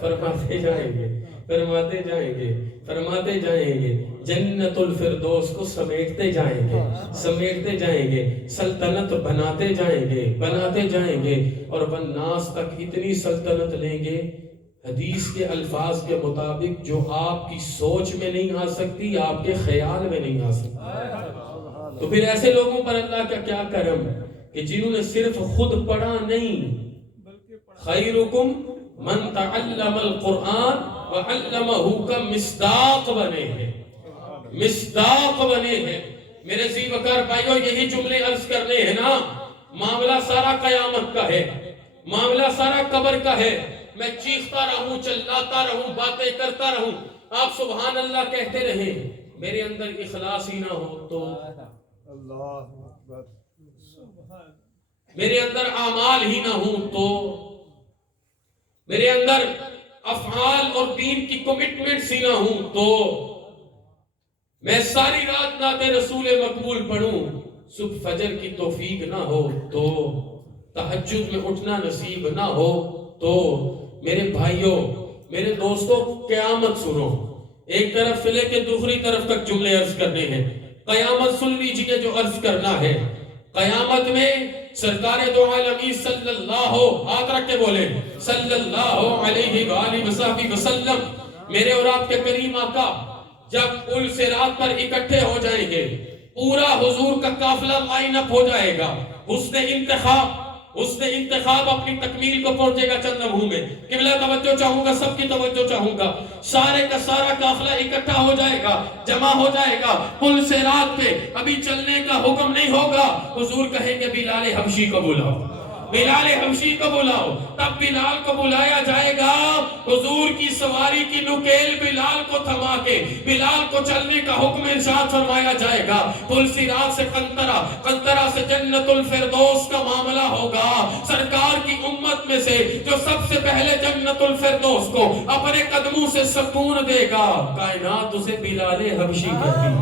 فرماتے جائیں گے، فرماتے جائیں گے، فرماتے جائیں گے، جنت الفردوس کو سمیٹتے جائیں گے، سمیٹتے جائیں گے، سلطنت بناتے جائیں گے، بناتے جائیں گے، اور والناس تک اتنی سلطنت لیں گے حدیث کے الفاظ کے مطابق جو آپ کی سوچ میں نہیں آ سکتی، آپ کے خیال میں نہیں آ سکتی۔ تو پھر ایسے لوگوں پر اللہ کا کیا کرم کہ جنہوں نے صرف خود پڑھا نہیں، خیرکم من تعلم القرآن وعلمہ کا مصداق بنے ہیں، مصداق بنے ہیں۔ میرے ذی وقار بھائیو، یہی جملے عرض کرنے ہیں نا، معاملہ سارا قیامت کا ہے، معاملہ سارا قبر کا ہے۔ میں چیختا رہوں، چلاتا رہوں، باتیں کرتا رہوں، آپ سبحان اللہ کہتے رہیں، میرے اندر اخلاص ہی نہ ہو تو، میرے اندر اعمال ہی نہ ہوں تو، میرے اندر افعال اور دین کی کمٹمنٹس ہی نہ ہوں تو، میں ساری رات نعت رسول مقبول پڑھوں، صبح فجر کی توفیق نہ ہو تو، تہجد میں اٹھنا نصیب نہ ہو تو، میرے بھائیوں، میرے دوستوں، قیامت سنو، ایک طرف سے لے کے دوسری طرف تک جملے عرض کرنے ہیں۔ قیامت سن لیجئے جو عرض کرنا ہے۔ قیامت میں سرکار دو عالمین صلی اللہ، ہاتھ رکھ کے بولے، صلی اللہ علیہ وآلہ وصحبہ وسلم، میرے اور آپ کے کریم آقا جب پل صراط پر اکٹھے ہو جائیں گے، پورا حضور کا قافلہ لائن اپ ہو جائے گا، حسن انتخاب اپنی تکمیل کو پہنچے گا چند لمحوں میں۔ قبلہ توجہ چاہوں گا، سب کی توجہ چاہوں گا، سارے کا سارا قافلہ اکٹھا ہو جائے گا، جمع ہو جائے گا پل صراط پہ، ابھی چلنے کا حکم نہیں ہوگا۔ حضور کہیں گے بلال حبشی کو بلاؤ، بلال حبشی کو بلاؤ، تب بلال کو بلایا جائے گا، حضور کی سواری کی نکیل بلال کو تھما کے بلال کو چلنے کا حکم ارشاد فرمایا جائے گا۔ پل صراط سے قنطرہ، قنطرہ سے جنت الفردوس کا معاملہ ہوگا۔ سرکار کی امت میں سے جو سب سے پہلے جنت الفردوس کو اپنے قدموں سے سکون دے گا، کائنات اسے بلال حبشی کہتی ہے۔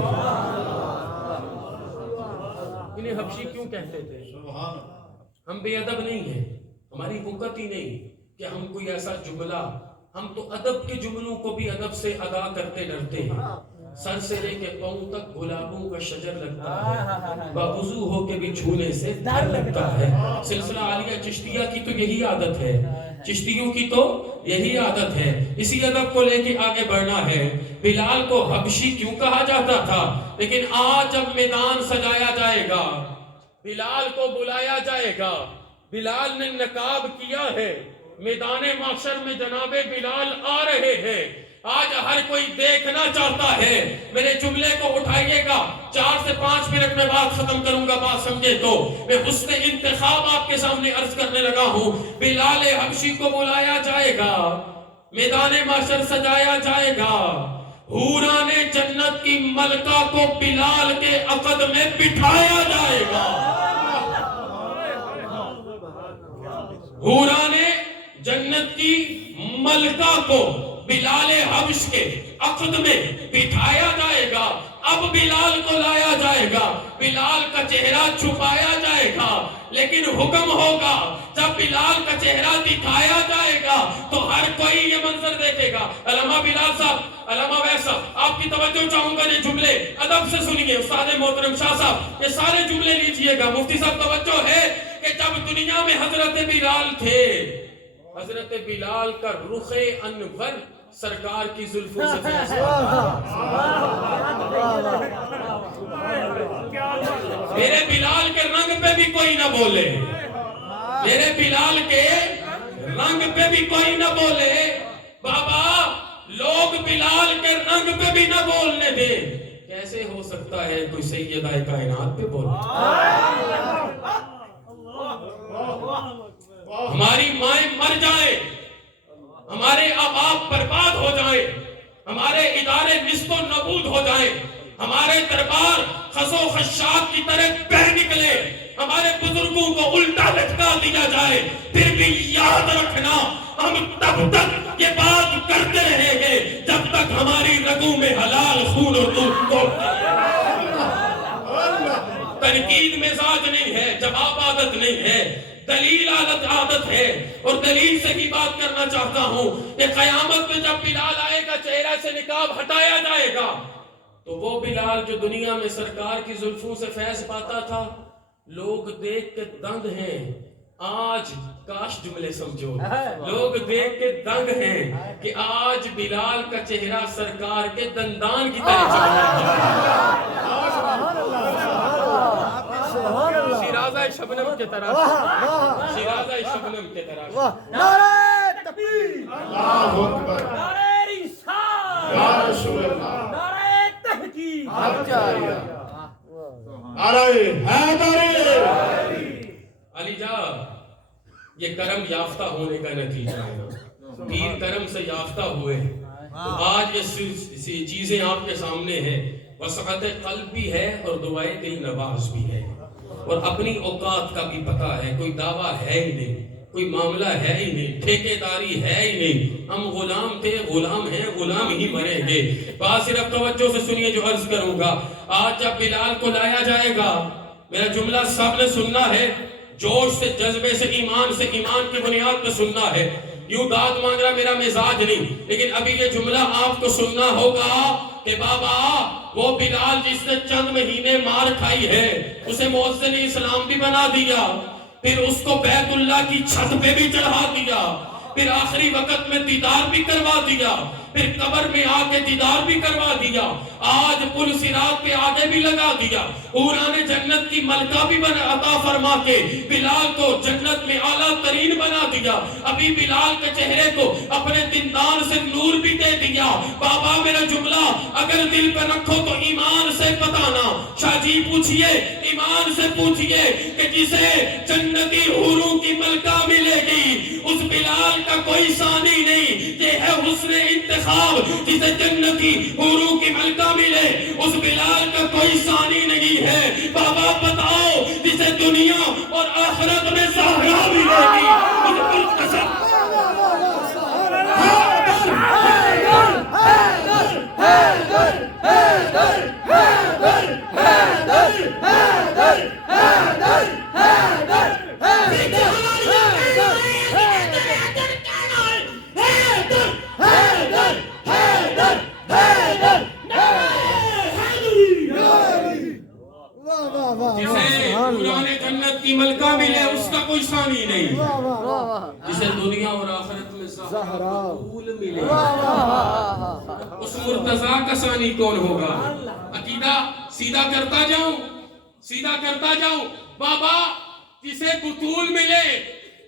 انہیں حبشی کیوں کہتے تھے؟ ہم بے ادب نہیں ہیں، ہماری وقت ہی نہیں کہ ہم کوئی ایسا جملہ، ہم تو ادب کے جملوں کو بھی ادب سے ادا کرتے ڈرتے ہیں۔ سر سے لے کے پاؤں تک گلابوں کا شجر لگتا ہے، باوضو ہو کے بھی چھونے سے ڈر لگتا ہے۔ سلسلہ عالیہ چشتیہ کی تو یہی عادت ہے، چشتیوں کی تو یہی عادت ہے، اسی ادب کو لے کے آگے بڑھنا ہے۔ بلال کو حبشی کیوں کہا جاتا تھا؟ لیکن آج جب میدان سجایا جائے گا، بلال کو بلایا جائے گا، بلال نے نقاب کیا ہے، میدان محشر میں جناب بلال آ رہے ہیں، آج ہر کوئی دیکھنا چاہتا ہے. میرے جملے کو اٹھائیے گا, 4 سے 5 منٹ میں بات ختم کروں گا, بات سمجھے تو. میں حسن انتخاب آپ کے سامنے عرض کرنے لگا ہوں. بلال حبشی کو بلایا جائے گا, میدان محشر سجایا جائے گا, حوران جنت کی ملکہ کو بلال کے عقد میں بٹھایا جائے گا. حوران جنت کی ملکہ کو بلال حبش کے عقد میں بٹھایا جائے گا. اب بلال کو لایا جائے گا, بلال کا چہرہ چھپایا جائے گا, لیکن حکم ہوگا جب بلال کا چہرہ دکھایا جائے گا تو ہر کوئی یہ منظر دیکھے گا. علامہ بلال صاحب, علامہ ویس صاحب, آپ کی توجہ چاہوں گا, یہ جملے ادب سے سنیے. استاد محترم شاہ صاحب, یہ سارے جملے لیجئے گا. مفتی صاحب توجہ ہے کہ جب دنیا میں حضرت بلال تھے, حضرت بلال کا رخ انور سرکار کی زلفوں سے فیض میرے بلال کے رنگ پہ بھی کوئی نہ بولے, میرے بلال کے رنگ پہ بھی کوئی نہ بولے. بابا لوگ بلال کے رنگ پہ بھی نہ بولنے دے. کیسے ہو سکتا ہے کوئی سیدہ کائنات پہ بولے؟ ہماری مائیں مر جائیں, ہمارے آباء برباد ہو جائیں, ہمارے ادارے نست و نبود ہو جائیں, ہمارے دربار خس و خشاک کی طرح بہ نکلے, ہمارے بزرگوں کو الٹا لٹکا دیا جائے, پھر بھی یاد رکھنا ہم تب تک یہ بات کرتے رہیں گے جب تک ہماری رگوں میں حلال خون اور دودھ دوڑتا ہے. تنقید مزاج نہیں ہے, جواب عادت نہیں ہے, دلیل عادت ہے. اور دلیل سے بھی بات کرنا چاہتا ہوں کہ قیامت میں جب بلال آئے گا, چہرہ سے نقاب ہٹایا جائے گا, تو وہ بلال جو دنیا میں سرکار کی زلفوں سے فیض پاتا تھا, لوگ دیکھ کے دنگ ہیں. آج کاش جملے سمجھو, لوگ دیکھ کے دنگ ہیں کہ آج بلال کا چہرہ سرکار کے دندان کی طرح شیرازہ شبنم کے طرح, شیرازہ شبنم کے طرح. نعرہ تکبیر, اللہ اکبر, نعرہ رسالت, یا رسول اللہ, نعرہ تحقیق, نعرہ حیدری. علی جا, یہ کرم یافتہ ہونے کا نتیجہ ہے. پیر کرم سے یافتہ ہوئے, تو آج یہ چیزیں آپ کے سامنے ہیں. وسعت قلب بھی ہے اور دعائے دل نواز بھی ہے, اور اپنی اوقات کا بھی پتہ ہے. کوئی دعویٰ ہے ہی نہیں, کوئی معاملہ ہے ہی نہیں, ٹھیکیداری ہے ہی نہیں. ہم غلام تھے, غلام ہیں, غلام ہی مریں گے. بات صرف توجہ سے سنیے جو عرض کروں گا. آج جب بلال کو لایا جائے گا, میرا جملہ سب نے سننا ہے, جوش سے, جذبے سے, ایمان کی بنیاد پہ سننا ہے. یوں داد مانگنا میرا مزاج نہیں, لیکن ابھی یہ جملہ آپ کو سننا ہوگا کہ بابا وہ بلال جس نے چند مہینے مار کھائی ہے, اسے مؤذن اسلام بھی بنا دیا, پھر اس کو بیت اللہ کی چھت پہ بھی چڑھا دیا, پھر آخری وقت میں دیدار بھی کروا دیا, پھر قبر میں آ کے دیدار بھی کروا دیا, آج پل صراط پہ آگے بھی لگا دیا, حوران جنت کی ملکہ بھی عطا فرما کے بلال کو جنت میں اعلیٰ ترین بنا دیا. ابھی بلال کے چہرے کو اپنے دندان سے نور بھی دے دیا. بابا میرا جملہ اگر دل پہ رکھو تو ایمان سے بتانا. شاہ جی پوچھئے, ایمان سے پوچھئے کہ جسے جنتی حوروں کی ملکہ ملے گی, اس بلال کا کوئی ثانی نہیں. یہ ہے حسن انتخاب, جسے جنتی حوروں کی ملکہ ملے, اس بلال کا کوئی ثانی نہیں ہے. بابا بتاؤ جسے دنیا اور آخرت میں زہرا ملے گی, اس مرتضی جنت کی ملکہ ملے, اس کا کوئی ثانی نہیں. جسے دنیا اور آخرت میں زہرا ملے, اس مرتضیٰ کا ثانی کون ہوگا؟ عقیدہ سیدھا کرتا جاؤں, سیدھا کرتا جاؤں. بابا جسے بطول ملے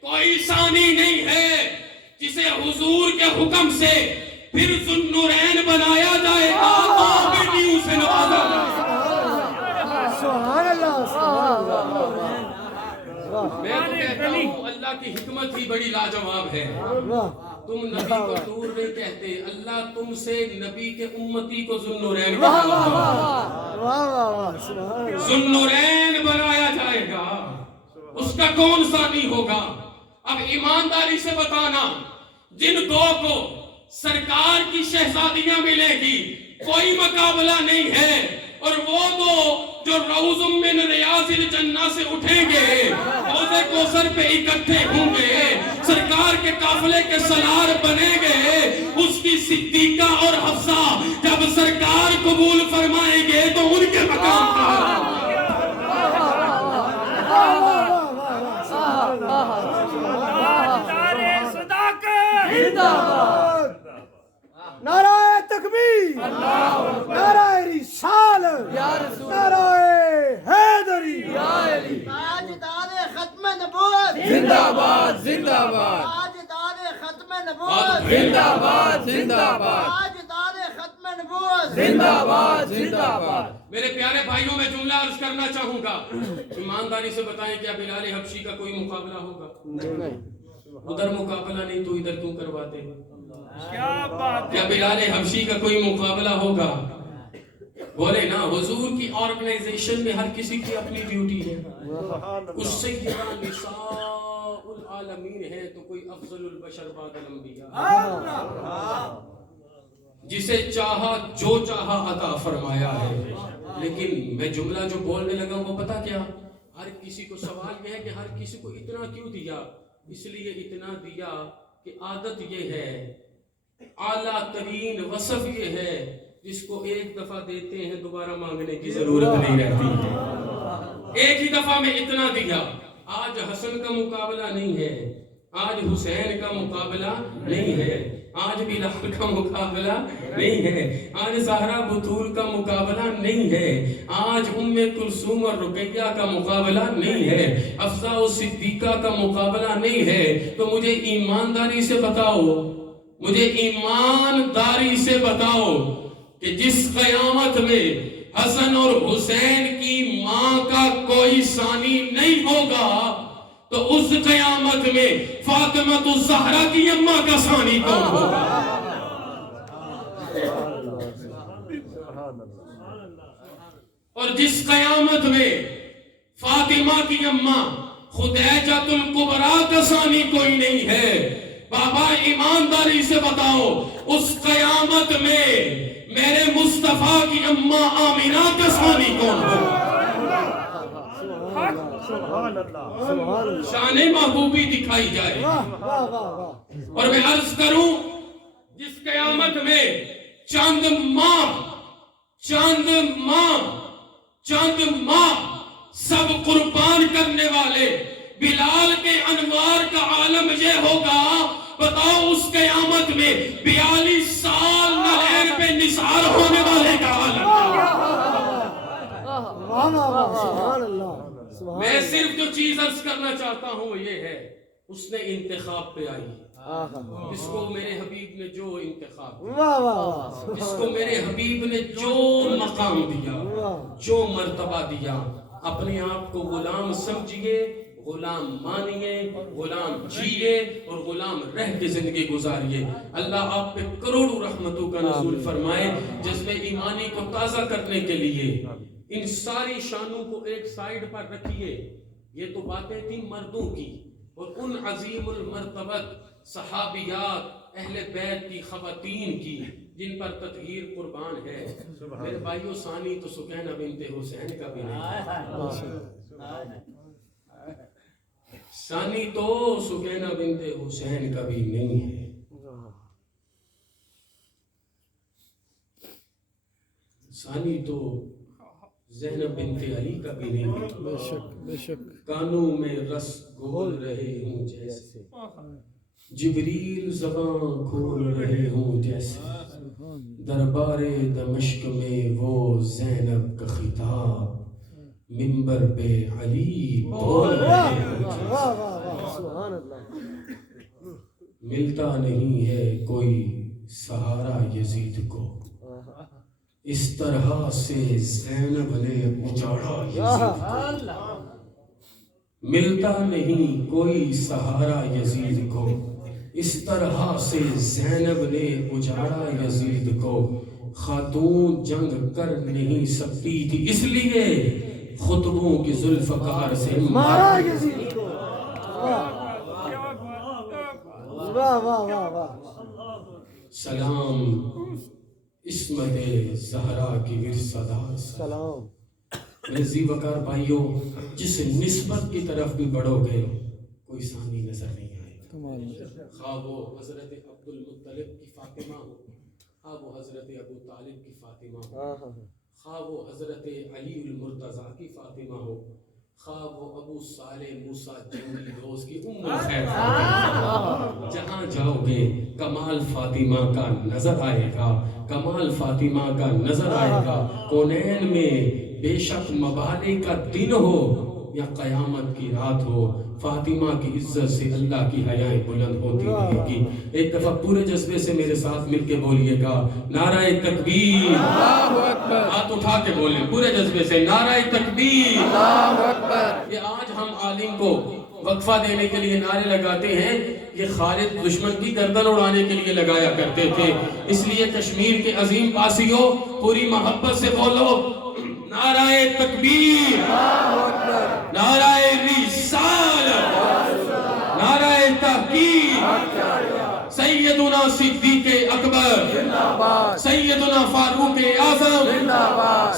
کوئی ثانی نہیں ہے. جسے حضور کے حکم سے پھر ذوالنورین بنایا جائے گا تو بیٹیوں سے نوازا جائے گا۔ سبحان اللہ سبحان اللہ میں تو کہتا ہوں اللہ کی حکمت ہی بڑی لاجواب ہے۔ واہ تم نبی کو نور نہیں کہتے، اللہ تم سے نبی کے امتی کو ذوالنورین واہ کہتا ہے۔ واہ واہ سبحان اللہ ذوالنورین بنایا جائے گا، اس کا کون ثانی ہوگا؟ اب ایمانداری سے بتانا، جن دو کو سرکار کی شہزادیاں ملے گی کوئی مقابلہ نہیں ہے، اور وہ دو جو روض من ریاض الجنہ سے اٹھیں گے حوض کوثر پہ اکٹھے ہوں گے، سرکار کے قافلے کے سالار بنیں گے، اس کی صدیقہ اور حفصہ جب سرکار قبول فرمائیں گے تو ان کے مقام پر نعرہ تکبیر، نعرہ رسالت، نعرہ حیدری، تاجدار ختم نبوت زندہ باد زندہ باد تاجدار ختم نبوت زندہ باد زندہ باد تاجدار ختم نبوت زندہ باد زندہ باد۔ میرے پیارے بھائیوں میں جملہ عرض کرنا چاہوں گا، ایمانداری سے بتائیں کیا بلال حبشی کا کوئی مقابلہ ہوگا؟ ادھر مقابلہ نہیں تو ادھر کیوں کرواتے ہیں؟ کیا بلال حبشی کا کوئی مقابلہ ہوگا؟ بولے نا، حضور کی آرگنائزیشن میں ہر کسی کی اپنی ڈیوٹی ہے۔ کچھ سیدہ نساء العالمین ہے تو کوئی افضل البشر بعد الانبیاء، جسے چاہا جو چاہا عطا فرمایا ہے۔ لیکن میں جملہ جو بولنے لگا وہ پتا کیا؟ ہر کسی کو سوال یہ ہے کہ ہر کسی کو اتنا کیوں دیا؟ اس لیے اتنا دیا کہ عادت یہ ہے، اعلیٰ ترین وصف یہ ہے، جس کو ایک دفعہ دیتے ہیں دوبارہ مانگنے کی ضرورت نہیں رہتی ہے۔ ایک ہی دفعہ میں اتنا دیا۔ آج حسن کا مقابلہ نہیں ہے، آج حسین کا مقابلہ نہیں ہے، آج بلال کا مقابلہ نہیں ہے، آج زہرا بطول کا مقابلہ نہیں ہے، آج ام کلثوم اور رقیہ کا مقابلہ نہیں ہے، حفصہ و صدیقہ کا مقابلہ نہیں ہے۔ تو مجھے ایمانداری سے بتاؤ، مجھے ایمانداری سے بتاؤ کہ جس قیامت میں حسن اور حسین کی ماں کا کوئی ثانی نہیں ہوگا تو اس قیامت میں فاطمہ الزہرا کی اماں کا ثانی کون ہوگا؟ اور جس قیامت میں فاطمہ کی اماں خدیجۃ الکبریٰ کا ثانی کوئی نہیں ہے، بابا ایمانداری سے بتاؤ اس قیامت میں میرے مصطفیٰ کی اماں آمینہ کا ثانی کون ہوگا؟ شان محبوبی دکھائی جائے۔ اور میں عرض کروں، جس قیامت میں چند ماہ سب قربان کرنے والے بلال کے انوار کا عالم یہ ہوگا، بتاؤ اس قیامت میں 42 سال نہر پہ نثار ہونے والے کا عالم۔ میں صرف جو چیز عرض کرنا چاہتا ہوں وہ یہ ہے، اس نے انتخاب پہ آئی، جس کو میرے حبیب نے جو انتخاب دیا، جس کو میرے حبیب نے جو مقام دیا، جو مرتبہ دیا، اپنے آپ کو غلام سمجھیے، غلام مانیے، غلام جیے اور غلام رہ کے زندگی گزاریے۔ اللہ آپ پہ کروڑوں رحمتوں کا نزول فرمائے۔ جذبہ ایمانی کو تازہ کرنے کے لیے ان ساری شانوں کو ایک سائیڈ پر رکھیے۔ یہ تو باتیں تھیں مردوں کی، اور ان عظیم المرتبت صحابیات اہل بیت کی خواتین کی جن پر تطہیر قربان ہے۔ میرے بھائیو، ثانی تو سکینہ بنت حسین کا بھی نہیں، ثانی تو سکینہ بنت حسین کا بھی نہیں ہے۔ ثانی تو زینب بنت علی کا بھی نہیں ہے۔ بے شک کانوں میں رس گھول رہے ہوں جیسے، جبریل زبان کھول رہے ہوں جیسے، دربار دمشق میں وہ زینب کا خطاب منبر پہ علی بول رہے ہوں جیسے۔ ملتا نہیں ہے کوئی سہارا یزید کو، اس طرح سے زینب نے اجاڑا یزید کو، ملتا نہیں کوئی سہارا یزید کو، اس طرح سے زینب نے اجاڑا یزید کو، خاتون جنگ کر نہیں سکتی تھی اس لیے خطبوں کی ذوالفقار سے مارا یزید کو. واہ واہ واہ واہ. سلام عصمت زہرا کی ورثہ سلام. میرے ذی وقار بھائیوں، جس نسبت کی طرف بھی بڑھو گے کوئی ثانی نظر نہیں آئے گا، خواہ وہ حضرت عبد المطلب کی فاطمہ ہو، خواہ وہ حضرت ابو طالب کی فاطمہ ہو، خواہ وہ حضرت علی المرتضیٰ کی فاطمہ ہو، خواہ وہ ابو صالح موسیٰ جنگی دوست کی خیر فاطمہ. جہاں جاؤ گے کمال فاطمہ کا نظر آئے گا، کمال فاطمہ کا نظر آئے گا. کونین میں بے شک مبالغ کا دن ہو یا قیامت کی رات ہو، فاطمہ کی عزت سے اللہ کی حیائیں بلند ہوتی رہے گی. ایک دفعہ پورے جذبے سے میرے ساتھ مل کے بولیے گا نعرہ تکبیر. ہاتھ اٹھا کے بولیں پورے جذبے سے نعرہ تکبیر. یہ آج ہم عالم کو وقفہ دینے کے لیے نعرے لگاتے ہیں، یہ خالد دشمن کی گردن اڑانے کے لیے لگایا کرتے تھے. اس لیے کشمیر کے عظیم پاسیوں پوری محبت سے بولو نعرہ تکبیر، نعرہ رسالت، نعرہ تحقیق. سیدنا صدیق اکبر، سیدنا فاروق اعظم،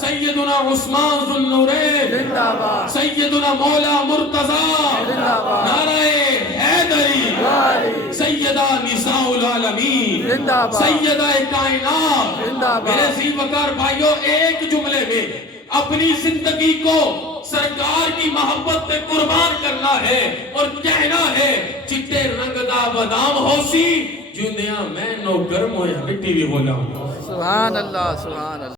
سیدنا عثمان ذو النورین، سیدنا مولا مرتضیٰ، نعرہ حیدری، سیدہ نساء العالمین، سیدہ کائنات. میرے ذی وقار بھائیوں، ایک جملے میں اپنی زندگی کو سرکار کی محبت پہ قربان کرنا ہے اور کہنا ہے چٹے رنگ دا بادام ہوسی جندیاں میں نو گرم ہویا مٹی بھی بولا. سبحان اللہ سبحان اللہ.